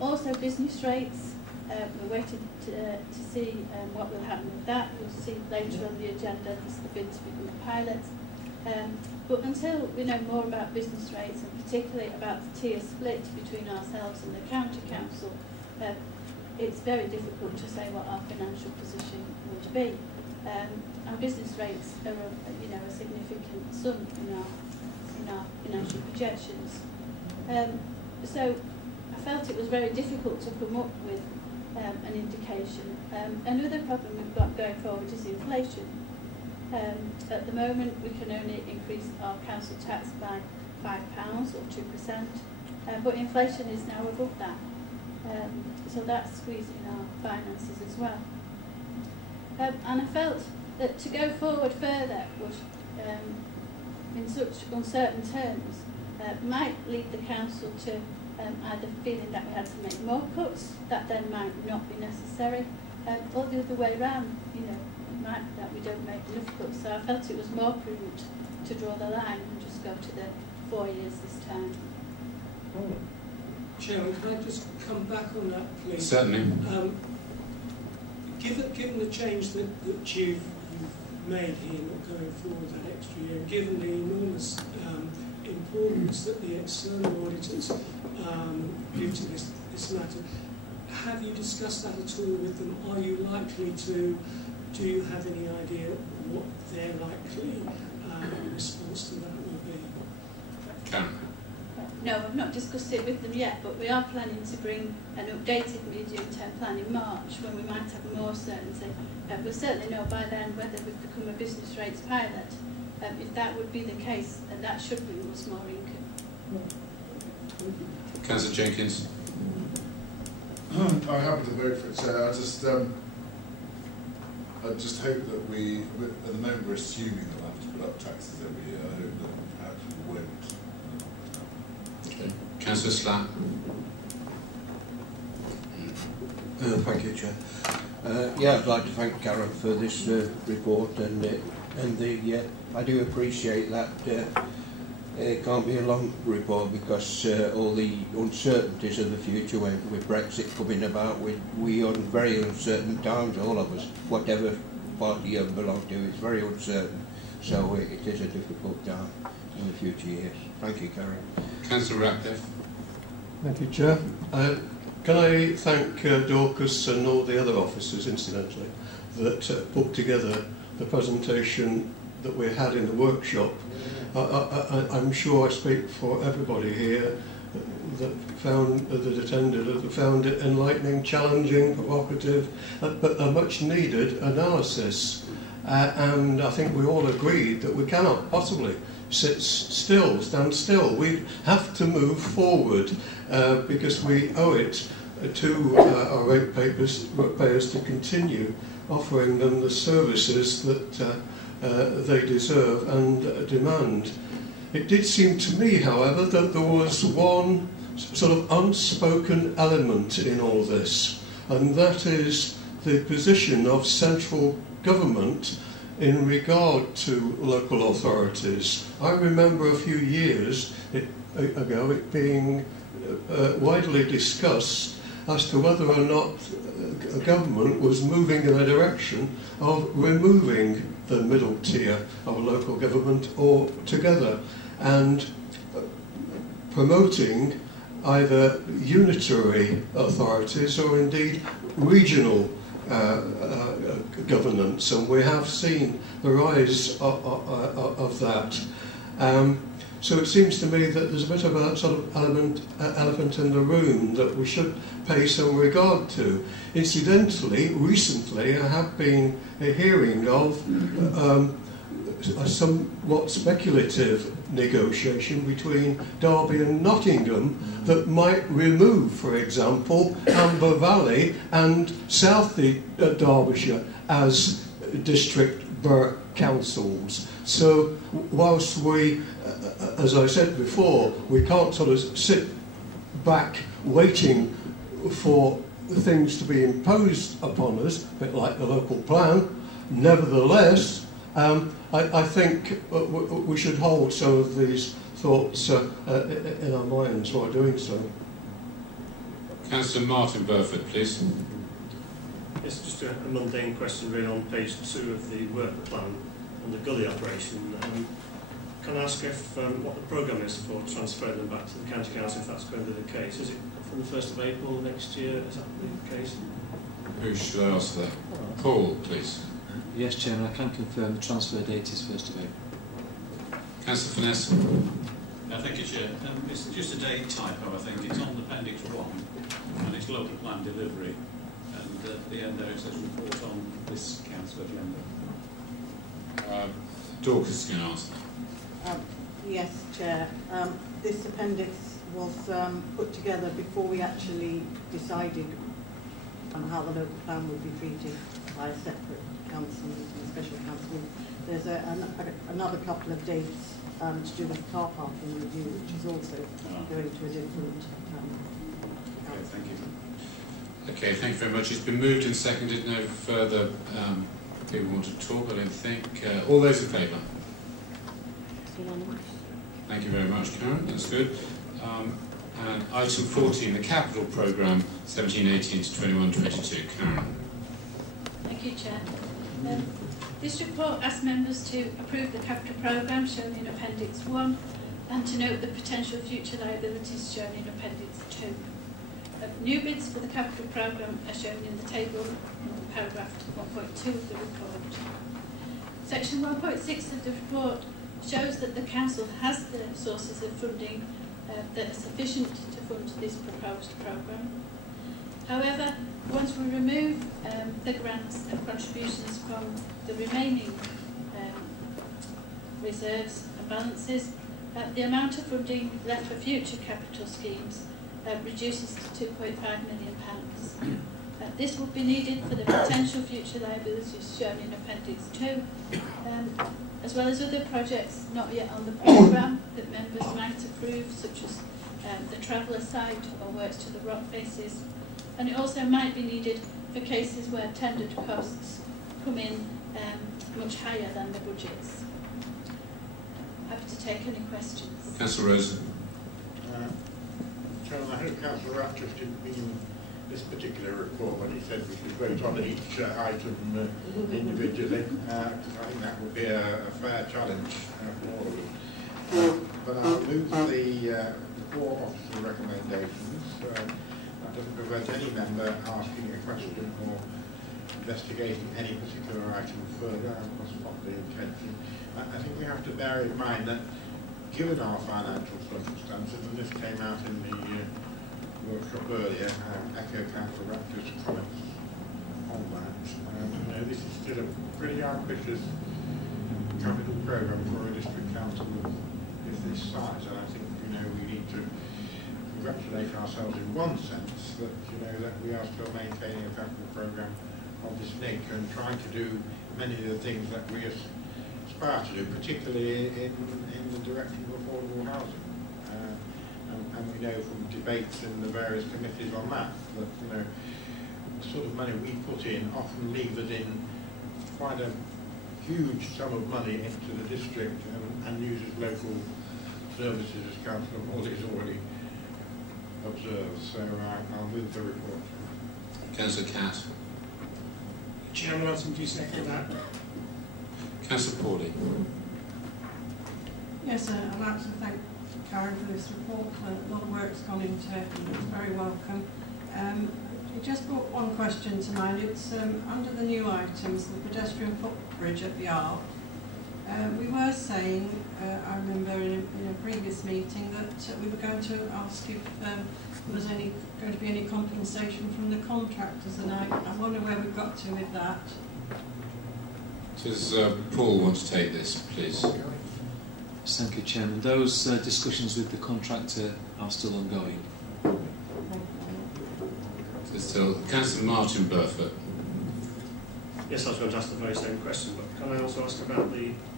Also, business rates. We're waiting to see what will happen with that. You'll see later on the agenda the bid to become a pilot. But until we know more about business rates, and particularly about the tier split between ourselves and the county council, it's very difficult to say what our financial position would be. Our business rates are a significant sum in our financial projections. So I felt it was very difficult to come up with an indication. Another problem we've got going forward is inflation. At the moment we can only increase our council tax by £5 or 2%. but inflation is now above that. So that's squeezing our finances as well. And I felt that to go forward further would, in such uncertain terms, might lead the council to either feeling that we had to make more cuts, that then might not be necessary, or the other way around, you know, it might be that we don't make enough cuts. So I felt it was more prudent to draw the line and just go to the 4 years this time. Chairman, can I just come back on that, please? Certainly. Given the change that you've made here, not going forward that extra year, and given the enormous importance that the external auditors give to this matter, have you discussed that at all with them? Are you likely to? Do you have any idea what their likely response to that will be? Karen. No, I've not discussed it with them yet, but we are planning to bring an updated medium-term plan in March when we might have more certainty. We'll certainly know by then whether we've become a business rates pilot. If that would be the case, that should bring us more income. Councillor Jenkins. I'm happy to vote for it, Chair. I just hope that we, at the moment we're assuming that we'll have to put up taxes every year. I hope that perhaps we won't. Okay. Councillor Slatt. Thank you, Chair. Yeah, I'd like to thank Karen for this report, and I do appreciate that it can't be a long report because all the uncertainties of the future with Brexit coming about, we are in very uncertain times, all of us, whatever party you belong to, it's very uncertain. So it is a difficult time in the future years. Thank you, Karen. Councillor Ratcliffe. Thank you, Chair. Can I thank Dorcas and all the other officers, incidentally, that put together the presentation that we had in the workshop. I'm sure I speak for everybody here that attended, that found it enlightening, challenging, provocative, but a much needed analysis. And I think we all agreed that we cannot possibly stand still. We have to move forward because we owe it to our ratepayers to continue offering them the services that they deserve and demand. It did seem to me, however, that there was one sort of unspoken element in all this, and that is the position of central government in regard to local authorities. I remember a few years ago it being widely discussed as to whether or not a government was moving in a direction of removing the middle tier of local government altogether and promoting either unitary authorities or indeed regional governance, and we have seen the rise of that. So it seems to me that there's a bit of a sort of elephant in the room that we should pay some regard to. Incidentally, recently I have been hearing of a somewhat speculative negotiation between Derby and Nottingham that might remove, for example, Amber Valley and South Derbyshire as district borough councils. So whilst we, as I said before, we can't sort of sit back waiting for things to be imposed upon us, a bit like the local plan, nevertheless, I think we should hold some of these thoughts in our minds while doing so. Councillor Martin Burford, please. It's just a mundane question really on page 2 of the work plan on the gully operation. Can I ask if what the programme is for transferring them back to the County Council, if that's going to be the case? Is it from the 1st of April next year? Is that the case? Who should I ask that? Paul, please. Yes, Chairman, I can confirm the transfer date is 1st of April. Councillor Finesse. Thank you, Chair. It's just a date typo, I think. It's on Appendix 1, and it's local plan delivery. And at the end there it says report on this council agenda. Dorcas is going to answer that. Yes, Chair. This appendix was put together before we actually decided on how the local plan would be treated by a separate council meeting, a special council meeting. There's another couple of dates to do with car parking review, which is also going to a different okay, thank you. Okay, thank you very much. It's been moved and seconded. No further people want to talk, I don't think. All those in favour? Thank you very much, Karen. That's good. And item 14, the capital programme, 17-18 to 21-22. Karen. Thank you, Chair. This report asks members to approve the capital programme shown in Appendix 1 and to note the potential future liabilities shown in Appendix 2. New bids for the capital programme are shown in the table in paragraph 1.2 of the report. Section 1.6 of the report shows that the Council has the sources of funding that are sufficient to fund this proposed programme. However, once we remove the grants and contributions from the remaining reserves and balances, the amount of funding left for future capital schemes reduces to £2.5 million. This will be needed for the potential future liabilities shown in Appendix 2, as well as other projects not yet on the programme that members might approve, such as the traveller site or works to the rock faces. And it also might be needed for cases where tendered costs come in much higher than the budgets. Happy to take any questions. Councillor Rosen. Chairman, I hope Councillor Ratcliffe didn't mean this particular report when he said we should vote on each item individually, because I think that would be a fair challenge for all of us. But I'll move the 4 officer recommendations. That doesn't prevent any member asking a question or investigating any particular item further. That was not the intention. I think we have to bear in mind that given our financial circumstances, and this came out in the workshop earlier, echo Councillor Ratcliffe's comments on that. This is still a pretty ambitious capital programme for a district council of this size, and I think we need to congratulate ourselves in one sense that that we are still maintaining a capital programme of this nature and trying to do many of the things that we aspire to do, particularly in the direction of affordable housing. And we know from debates in the various committees on that the sort of money we put in often leave us in quite a huge sum of money into the district and uses local services, as Councillor Morley has already observed. So I'll move the report. Councillor Catt. Chairman, I'll simply second that. Councillor Pauly. Yes, I'd like to thank Karen for this report. A lot of work's gone into it and it's very welcome. It just brought one question to mind. It's under the new items, the pedestrian footbridge at the Arc. We were saying, I remember in a previous meeting, that we were going to ask if there was going to be any compensation from the contractors, and I wonder where we've got to with that. Does Paul want to take this, please? Thank you, Chairman. Those discussions with the contractor are still ongoing. Still, Councillor Martin Burford. Yes, I was going to ask the very same question, but can I also ask about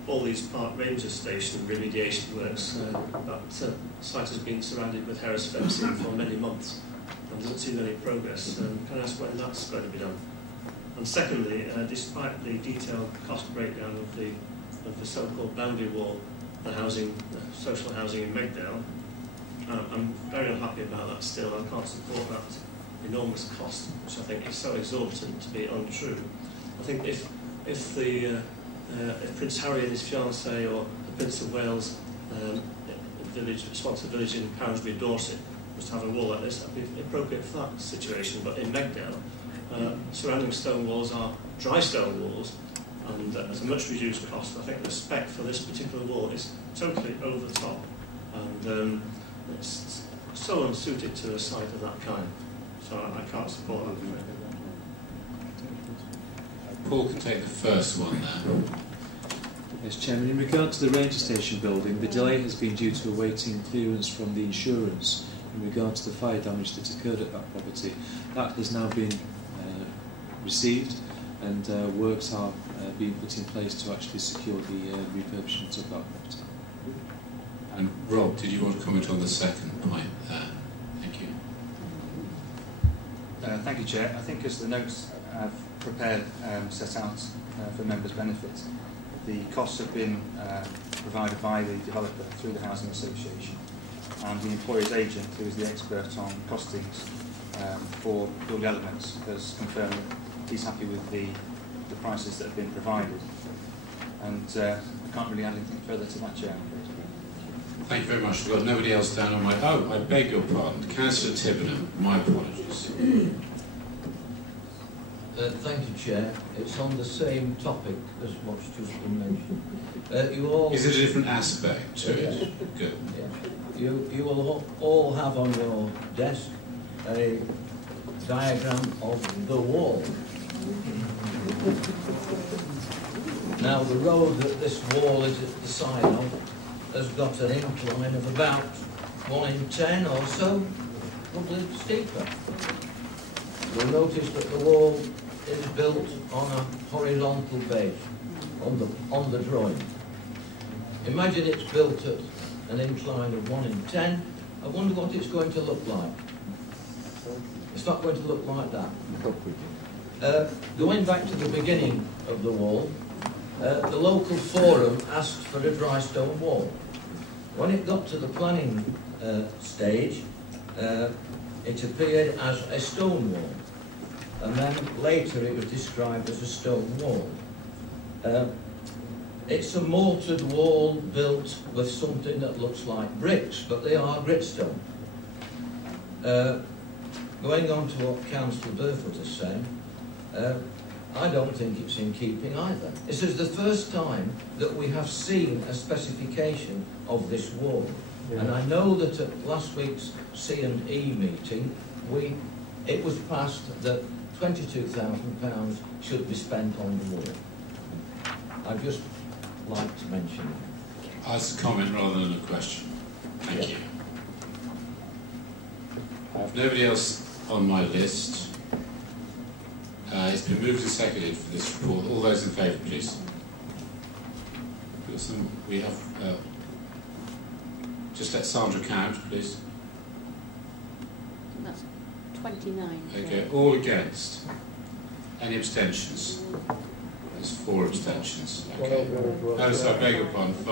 all these Park Ranger Station remediation works? That site has been surrounded with Harris fencing for many months and doesn't seem any progress. Can I ask when that's going to be done? And secondly, despite the detailed cost breakdown of the so-called boundary wall and social housing in Megdale, I'm very unhappy about that still. I can't support that enormous cost, which I think is so exorbitant to be untrue. I think if Prince Harry and his fiancée or the Prince of Wales sponsored village in Poundsbury, Dorset, was to have a wall like this, that would be appropriate for that situation. But in Megdale, surrounding stone walls are dry stone walls, and at a much reduced cost. I think the spec for this particular wall is totally over the top, and it's so unsuited to a site of that kind. So I can't support that. Paul can take the first one there. Yes, Chairman. In regard to the ranger station building, the delay has been due to awaiting clearance from the insurance in regard to the fire damage that occurred at that property. That has now been received, and works are being put in place to actually secure the refurbishment of that property. And Rob, did you want to comment on the second point there? Thank you. Thank you, Chair. I think as the notes I've prepared set out for members' benefit, the costs have been provided by the developer through the Housing Association, and the employer's agent, who is the expert on costings for build elements, has confirmed that he's happy with the prices that have been provided. And I can't really add anything further to that, Chair. Thank you very much. We've got nobody else down on my... Oh, I beg your pardon. Councillor Tibenham, my apologies. Thank you, Chair. It's on the same topic as what's just been mentioned. You all... Is it a different aspect to it? Good. Yeah. You will all have on your desk a diagram of the wall. Now, the road that this wall is at the side of has got an incline of about 1 in 10 or so, probably steeper. You'll notice that the wall is built on a horizontal base on the drawing. Imagine it's built at an incline of 1 in 10. I wonder what it's going to look like. It's not going to look like that. Going back to the beginning of the wall, the local forum asked for a dry stone wall. When it got to the planning stage, it appeared as a stone wall, and then later it was described as a stone wall. It's a mortared wall built with something that looks like bricks, but they are gritstone. Going on to what Councillor Burfoot is saying, I don't think it's in keeping either. This is the first time that we have seen a specification of this wall. Yeah. And I know that at last week's C&E meeting, it was passed that £22,000 should be spent on the wall. I'd just like to mention it. As a comment rather than a question. Thank you. I have nobody else on my list. It's been moved and seconded for this report. All those in favour, please. We have... just let Sandra count, please. That's 29. Okay, all against? Any abstentions? There's 4 abstentions. Okay. Oh, so I beg your pardon, 5.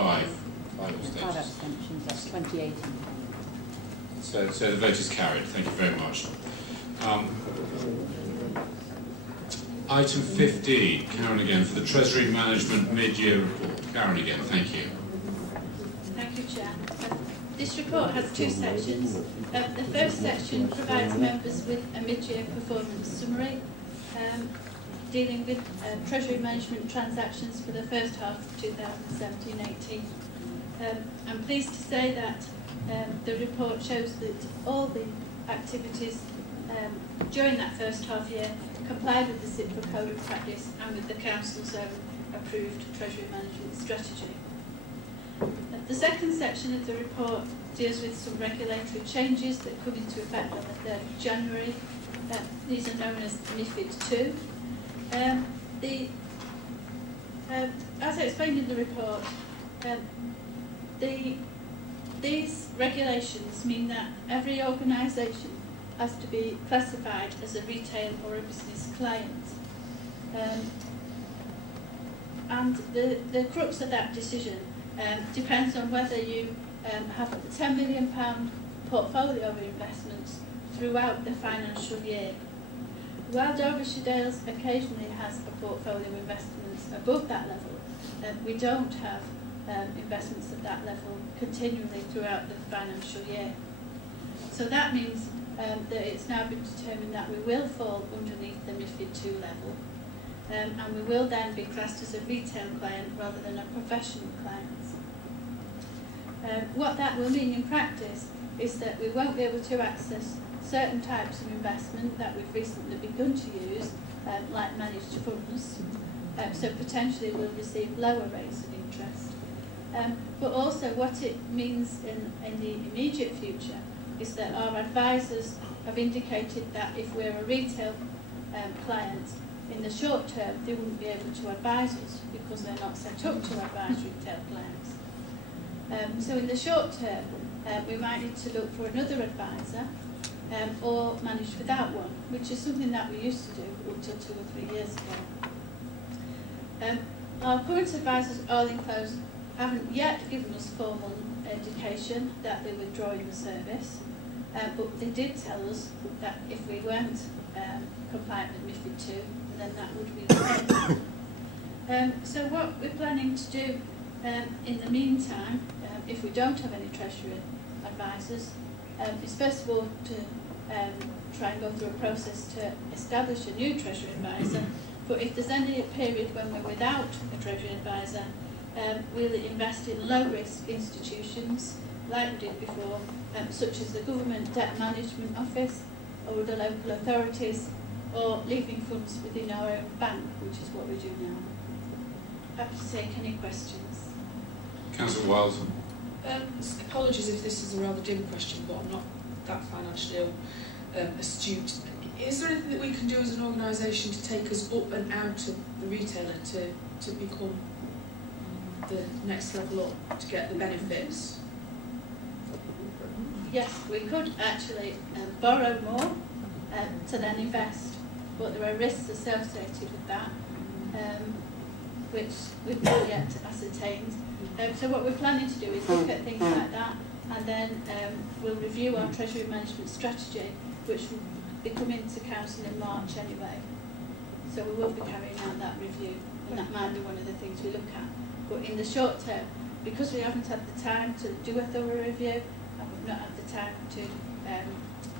5 abstentions. 5 abstentions, that's 28. So the vote is carried. Thank you very much. Item 15, Karen again, for the Treasury Management Mid-Year Report. Karen again, thank you. Thank you, Chair. This report has 2 sections. The first section provides members with a mid-year performance summary, dealing with Treasury Management transactions for the first half of 2017-18. I'm pleased to say that the report shows that all the activities during that first half year complied with the CIPRA Code of Practice and with the Council's own approved Treasury Management Strategy. The second section of the report deals with some regulatory changes that come into effect on the 3rd of January. These are known as MiFID II. As I explained in the report, these regulations mean that every organisation has to be classified as a retail or a business client. And the crux of that decision depends on whether you have a £10 million portfolio of investments throughout the financial year. While Derbyshire Dales occasionally has a portfolio of investments above that level, we don't have investments at that level continually throughout the financial year. So that means that it's now been determined that we will fall underneath the MiFID II level, and we will then be classed as a retail client rather than a professional client. What that will mean in practice is that we won't be able to access certain types of investment that we've recently begun to use, like managed funds, so potentially will receive lower rates of interest. But also what it means in the immediate future is that our advisors have indicated that if we're a retail client, in the short term they wouldn't be able to advise us because they're not set up to advise retail clients. So in the short term we might need to look for another advisor or manage without one, which is something that we used to do until 2 or 3 years ago. Our current advisors, Arling Close, haven't yet given us formal indication that they're withdrawing the service, but they did tell us that if we weren't compliant with MiFID II, then that would be the case. So what we're planning to do in the meantime, if we don't have any Treasury advisors, is first of all to try and go through a process to establish a new Treasury advisor. But if there's any period when we're without a Treasury advisor, we'll invest in low-risk institutions, like we did before, such as the Government Debt Management Office, or the local authorities, or leaving funds within our own bank, which is what we do now. Happy to take any questions. Councillor Wild. Apologies if this is a rather dim question, but I'm not that financially astute. Is there anything that we can do as an organisation to take us up and out of the retailer to become the next level up, to get the benefits? Yes, we could actually borrow more to then invest, but there are risks associated with that, which we've not yet ascertained. So what we're planning to do is look at things like that, and then we'll review our Treasury management strategy, which will be coming to Council in March anyway. So we will be carrying out that review, and that might be one of the things we look at. But in the short term, because we haven't had the time to do a thorough review, and we've not had the time to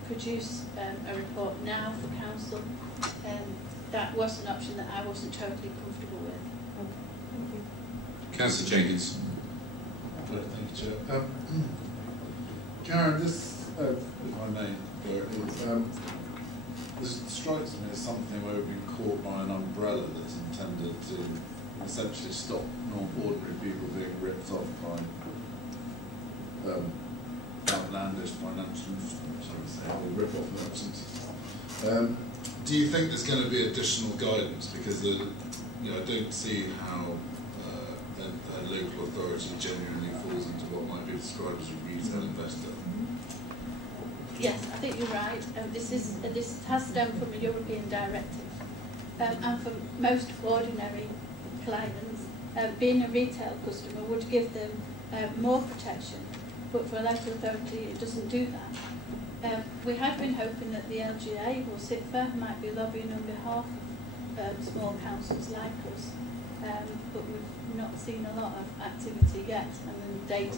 produce a report now for Council, that was an option that I wasn't totally comfortable with. Thank you. Councillor Jenkins. Thank you, Chair. Karen, this, if I may, this strikes me as something where we've been caught by an umbrella that's intended to essentially stop ordinary people being ripped off by outlandish financial instruments, or rip-off merchants. Do you think there's going to be additional guidance? Because I don't see how a local authority genuinely falls into what might be described as a retail investor. Yes, I think you're right. This has stemmed from a European directive, and for most ordinary clients, being a retail customer would give them more protection, but for a local authority it doesn't do that. We had been hoping that the LGA or SIPFA might be lobbying on behalf of small councils like us, but we've not seen a lot of activity yet, and the date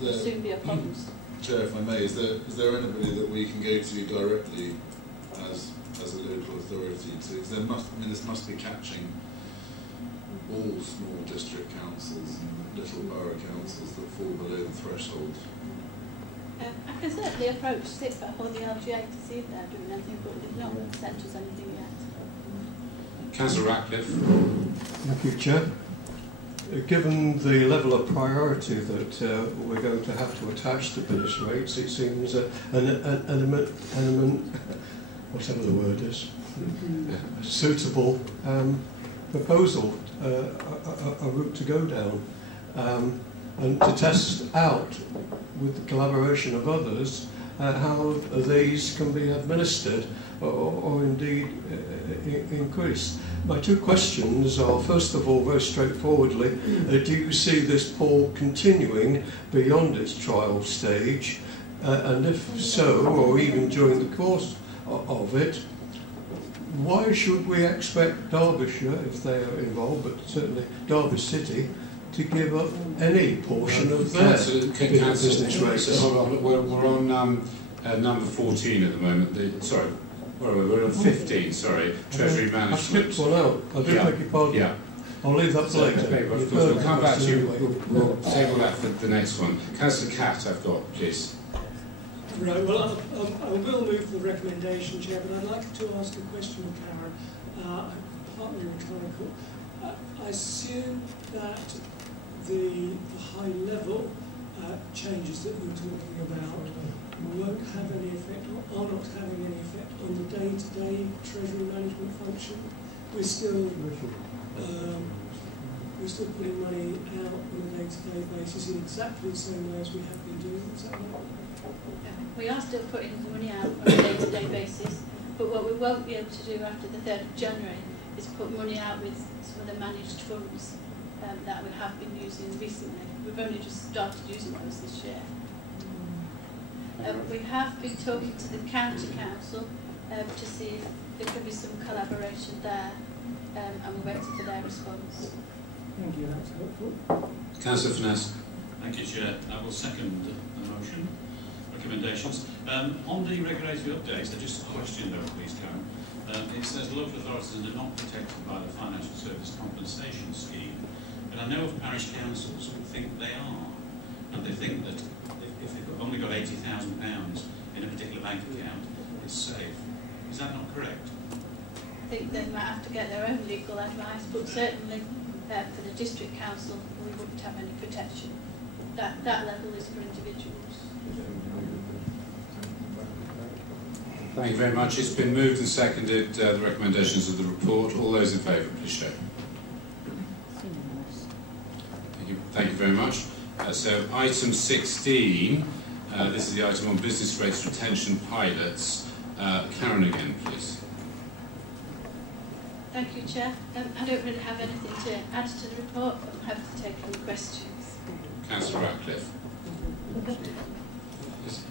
will soon be upon us. Chair, if I may, is there anybody that we can go to directly as a local authority to? Because this must be catching all small district councils and little borough councils that fall below the threshold. I can certainly approach SIPFA or the LGA to see if they're doing anything, but they've not sent us anything yet. Councillor Ratcliffe. Thank you, Chair. Given the level of priority that we're going to have to attach to billets rates, it seems an whatever the word is, a suitable proposal, a route to go down, and to test out, with the collaboration of others, how these can be administered or indeed increased. My two questions are, first of all, very straightforwardly, do you see this poll continuing beyond its trial stage? And if so, or even during the course of it, why should we expect Derbyshire, if they are involved, but certainly Derby City, to give up any portion of their business rates? Hold on, we're on number 14 at the moment. Sorry. We're on 15, sorry, Treasury Management. I skipped one out. I do beg your pardon. Yeah. I'll leave that for later. Okay, we'll come back to you. We'll table that for the next one. Councillor Catt, I've got, please. Right, well, I will move the recommendation, Chair, but I'd like to ask a question of Karen. partly rhetorical. I assume that the high level changes that you're talking about won't have any effect or are not having any effect on the day-to-day treasury management function. We're still putting money out on a day-to-day basis in exactly the same way as we have been doing. Is that right? We are still putting the money out on a day-to-day basis, but what we won't be able to do after the 3rd of January is put money out with some of the managed funds that we have been using recently. We've only just started using those this year. We have been talking to the County Council to see if there could be some collaboration there, and we're waiting for their response. Thank you, that's helpful. Councillor Finesse. Thank you, Chair. I will second the motion. Recommendations. On the regulatory updates, just a question though, please, Karen. It says local authorities are not protected by the Financial Service Compensation Scheme, but I know of parish councils who think they are, and they think that if they've only got £80,000 in a particular bank account, it's safe. Is that not correct? I think they might have to get their own legal advice, but certainly for the district council, we wouldn't have any protection. That level is for individuals. Thank you very much. It's been moved and seconded, the recommendations of the report. All those in favour, please show. Thank you very much. So item 16, this is the item on business rates retention pilots. Karen again, please. Thank you, Chair. I don't really have anything to add to the report, but I'm happy to take any questions. Councillor Ratcliffe. Yes.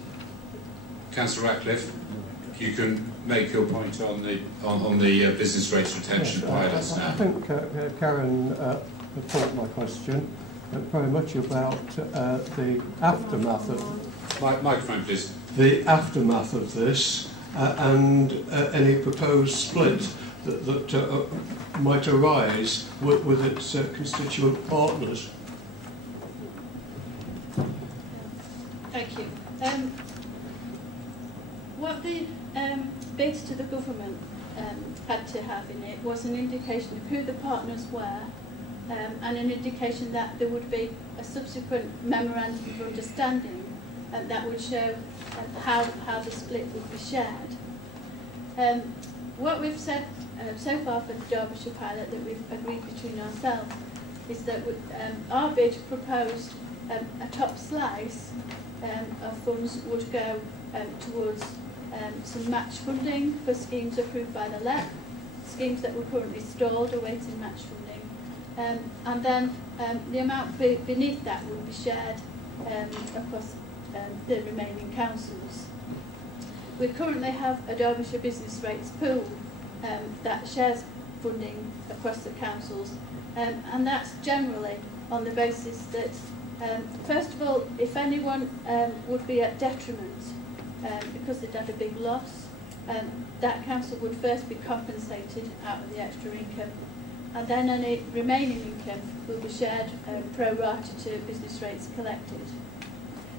Councillor Ratcliffe, you can make your point on the business rates retention pilots now. I think Karen put my question very much about the aftermath of microphone, please. The aftermath of this and any proposed split that might arise with its constituent partners. Thank you. What the bid to the government had to have in it was an indication of who the partners were, and an indication that there would be a subsequent memorandum of understanding that would show how the split would be shared. What we've said so far for the Derbyshire pilot that we've agreed between ourselves is that our bid proposed a top slice of funds would go towards some match funding for schemes approved by the LEP, schemes that were currently stalled awaiting match funding, and then the amount beneath that will be shared across the remaining councils. We currently have a Derbyshire business rates pool that shares funding across the councils, and that's generally on the basis that first of all, if anyone would be at detriment because they'd had a big loss, that council would first be compensated out of the extra income, and then any remaining income will be shared pro rata to business rates collected.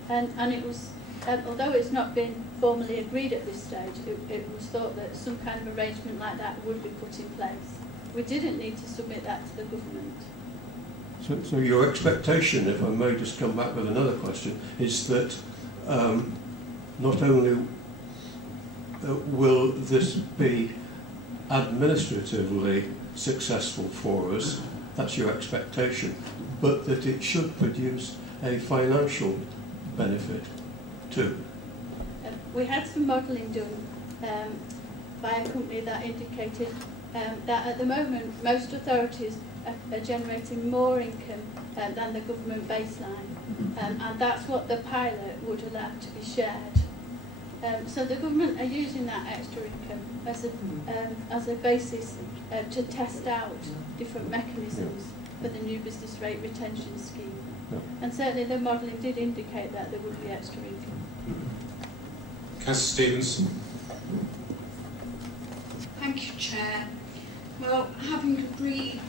And it was, although it's not been formally agreed at this stage, it was thought that some kind of arrangement like that would be put in place. We didn't need to submit that to the government. So your expectation, if I may just come back with another question, is that not only will this be administratively successful for us, that's your expectation, but that it should produce a financial benefit too. We had some modelling done by a company that indicated that at the moment most authorities are generating more income than the government baseline, and that's what the pilot would allow to be shared. So the government are using that extra income as a basis to test out different mechanisms for the new business rate retention scheme. And certainly the modelling did indicate that there would be extra income. Councillor Stevens. Thank you, Chair. Well, having agreed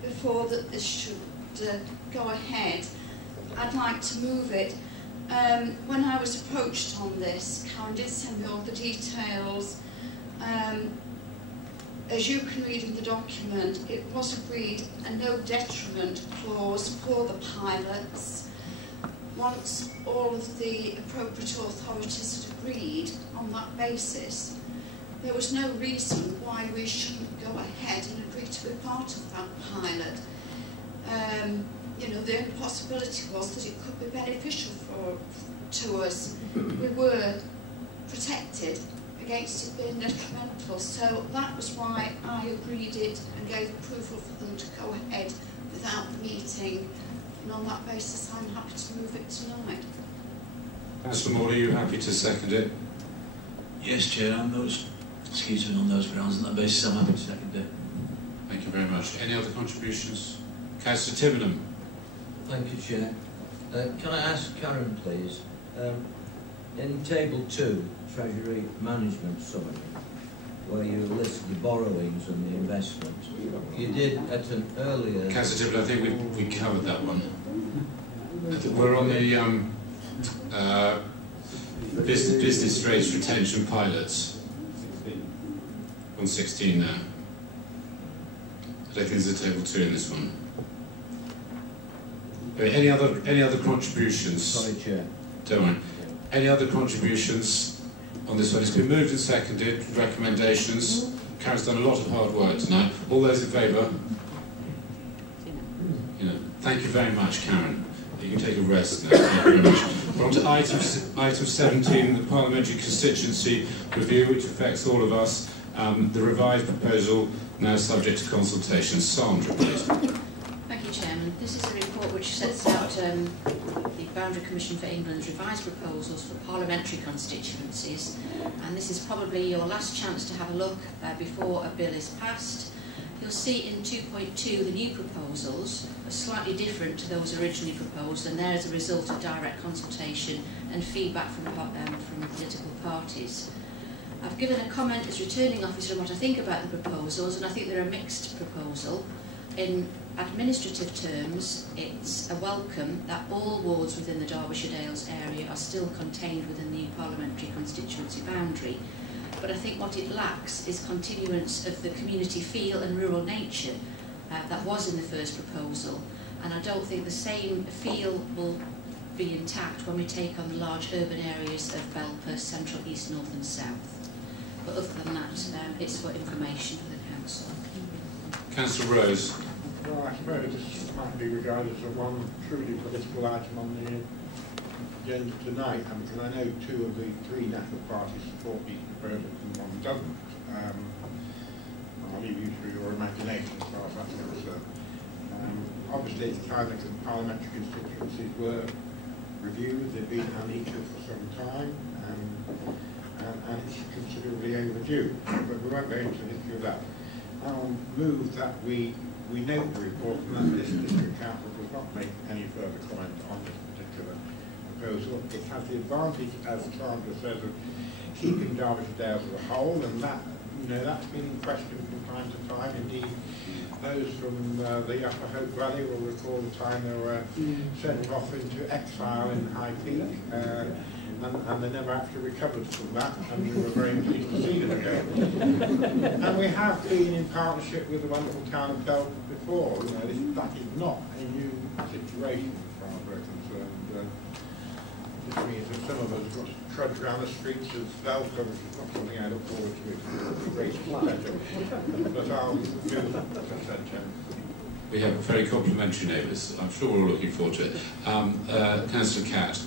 before that this should go ahead, I'd like to move it. When I was approached on this, Karen did send me all the details. as you can read in the document, it was agreed a no detriment clause for the pilots. Once all of the appropriate authorities had agreed on that basis, there was no reason why we shouldn't go ahead and agree to be part of that pilot. You know, the only possibility was that it could be beneficial to us. We were protected against it being detrimental, so that was why I agreed it and gave approval for them to go ahead without the meeting, and on that basis I'm happy to move it tonight. Councillor Moore, are you happy to second it? Yes, Chair, on those grounds, on that basis I'm happy to second it. Thank you very much. Any other contributions? Councillor Tivenham. Thank you, Chair. Can I ask Karen, please, in Table 2, Treasury Management Summary, where you list the borrowings and the investments, you did at an earlier... Councillor Tivenham, I think we covered that one. We're on the business rates retention pilots. On 16 now. I don't think there's a Table 2 in this one. Any other contributions? Sorry, Chair. Don't worry. Any other contributions on this one? It's been moved and seconded. Recommendations. Karen's done a lot of hard work tonight. All those in favour? Thank you very much, Karen. You can take a rest now. Thank you very much. We're on to item 17, the Parliamentary Constituency Review, which affects all of us. The revised proposal now subject to consultation. Sandra, please. Thank you, Chairman. This is a report which sets out the Boundary Commission for England's revised proposals for parliamentary constituencies, and this is probably your last chance to have a look before a bill is passed. You'll see in 2.2 the new proposals are slightly different to those originally proposed, and they're as a result of direct consultation and feedback from political parties. I've given a comment as returning officer on what I think about the proposals, and I think they're a mixed proposal. In administrative terms, it's a welcome that all wards within the Derbyshire Dales area are still contained within the parliamentary constituency boundary. But I think what it lacks is continuance of the community feel and rural nature that was in the first proposal, and I don't think the same feel will be intact when we take on the large urban areas of Belper, Central, East, North and South. But other than that, it's for information for the Council. Councillor Rose. Well, I suppose this might be regarded as one truly political item on the agenda tonight, because I know 2 of the 3 national parties support these proposals and 1 doesn't. I'll leave you to your imagination as far as that's concerned. Obviously, it's time that the parliamentary constituencies were reviewed. They've been unequal for some time, and it's considerably overdue. But we won't go into the history of that. I'll move that we note the report and that this district council does not make any further comment on this particular proposal. It has the advantage, as Sandra says, of keeping Derbyshire Dales as a whole, and that, that's been in question from time to time. Indeed, those from the Upper Hope Valley will recall the time they were sent off into exile in High Peak, and they never actually recovered from that, and we were very pleased to see them again. And we have been in partnership with the wonderful town of Belper before. That is not a new situation as far as we're concerned. This means that some of us have got to trudge around the streets of Belper, which is not something I look forward to. It's a great pleasure. But I'll move that, We have very complimentary neighbours. I'm sure we're all looking forward to it. Councillor Catt.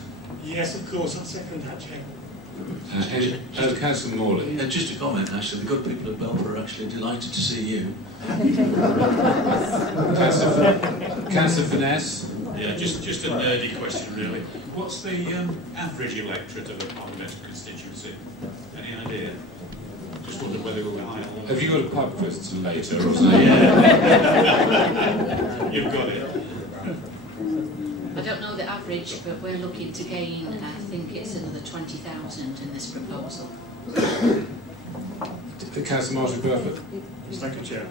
Yes, of course, I'll second that, Chair. Councillor Morley. Just a comment, actually. The good people of Belper are actually delighted to see you. Councillor Finesse. Yeah, just a nerdy question, really. What's the average electorate of a parliamentary constituency? Any idea? Just wondered whether we'll be high or low. Have you got a pub quiz later or something? Yeah. You've got it. I don't know the average, but we're looking to gain, I think it's another 20,000 in this proposal. Councillor Martin Burford. Thank you, Chair.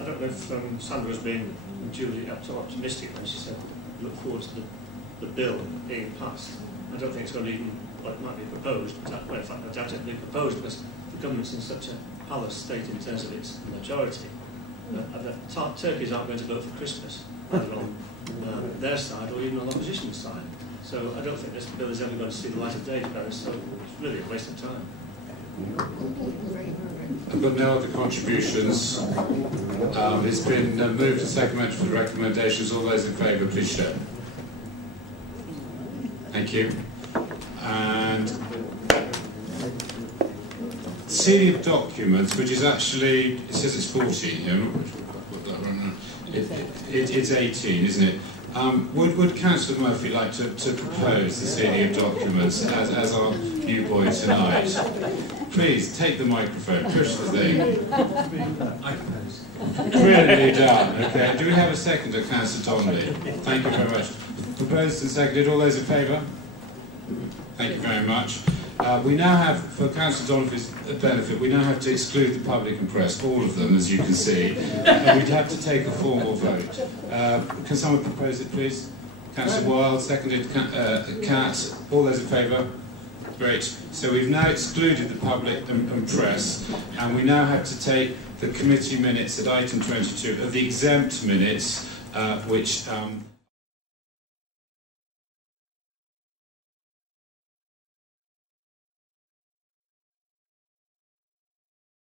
I don't know if Sandra's been duly optimistic when she said look forward to the bill being passed. I don't think it's going to even, well, it might be proposed, well, in fact, I doubt it will be proposed because the government's in such a Palace state in terms of its majority, that Turkeys aren't going to vote for Christmas, either on their side or even on the opposition side. So I don't think this bill is ever going to see the light of day, so it's really a waste of time. I've got no other contributions. It's been moved and seconded for the recommendations. All those in favour, please show. Thank you. And sealing of documents, which is actually, it says it's 14 here. It's 18, isn't it? Would Councillor Murphy like to propose the sealing of documents as our new boy tonight? Please, take the microphone, push the thing. I propose. Brilliantly done. Okay. Do we have a seconder, Councillor Donnelly? Thank you very much. Proposed and seconded. All those in favour? Thank you very much. We now have, for Councillor Donnelly's benefit, we now have to exclude the public and press, all of them, as you can see. We'd have to take a formal vote. Can someone propose it, please? Councillor Wilde, seconded. Cat. All those in favour? Great. So we've now excluded the public and press, and we now have to take the committee minutes at item 22 of the exempt minutes, which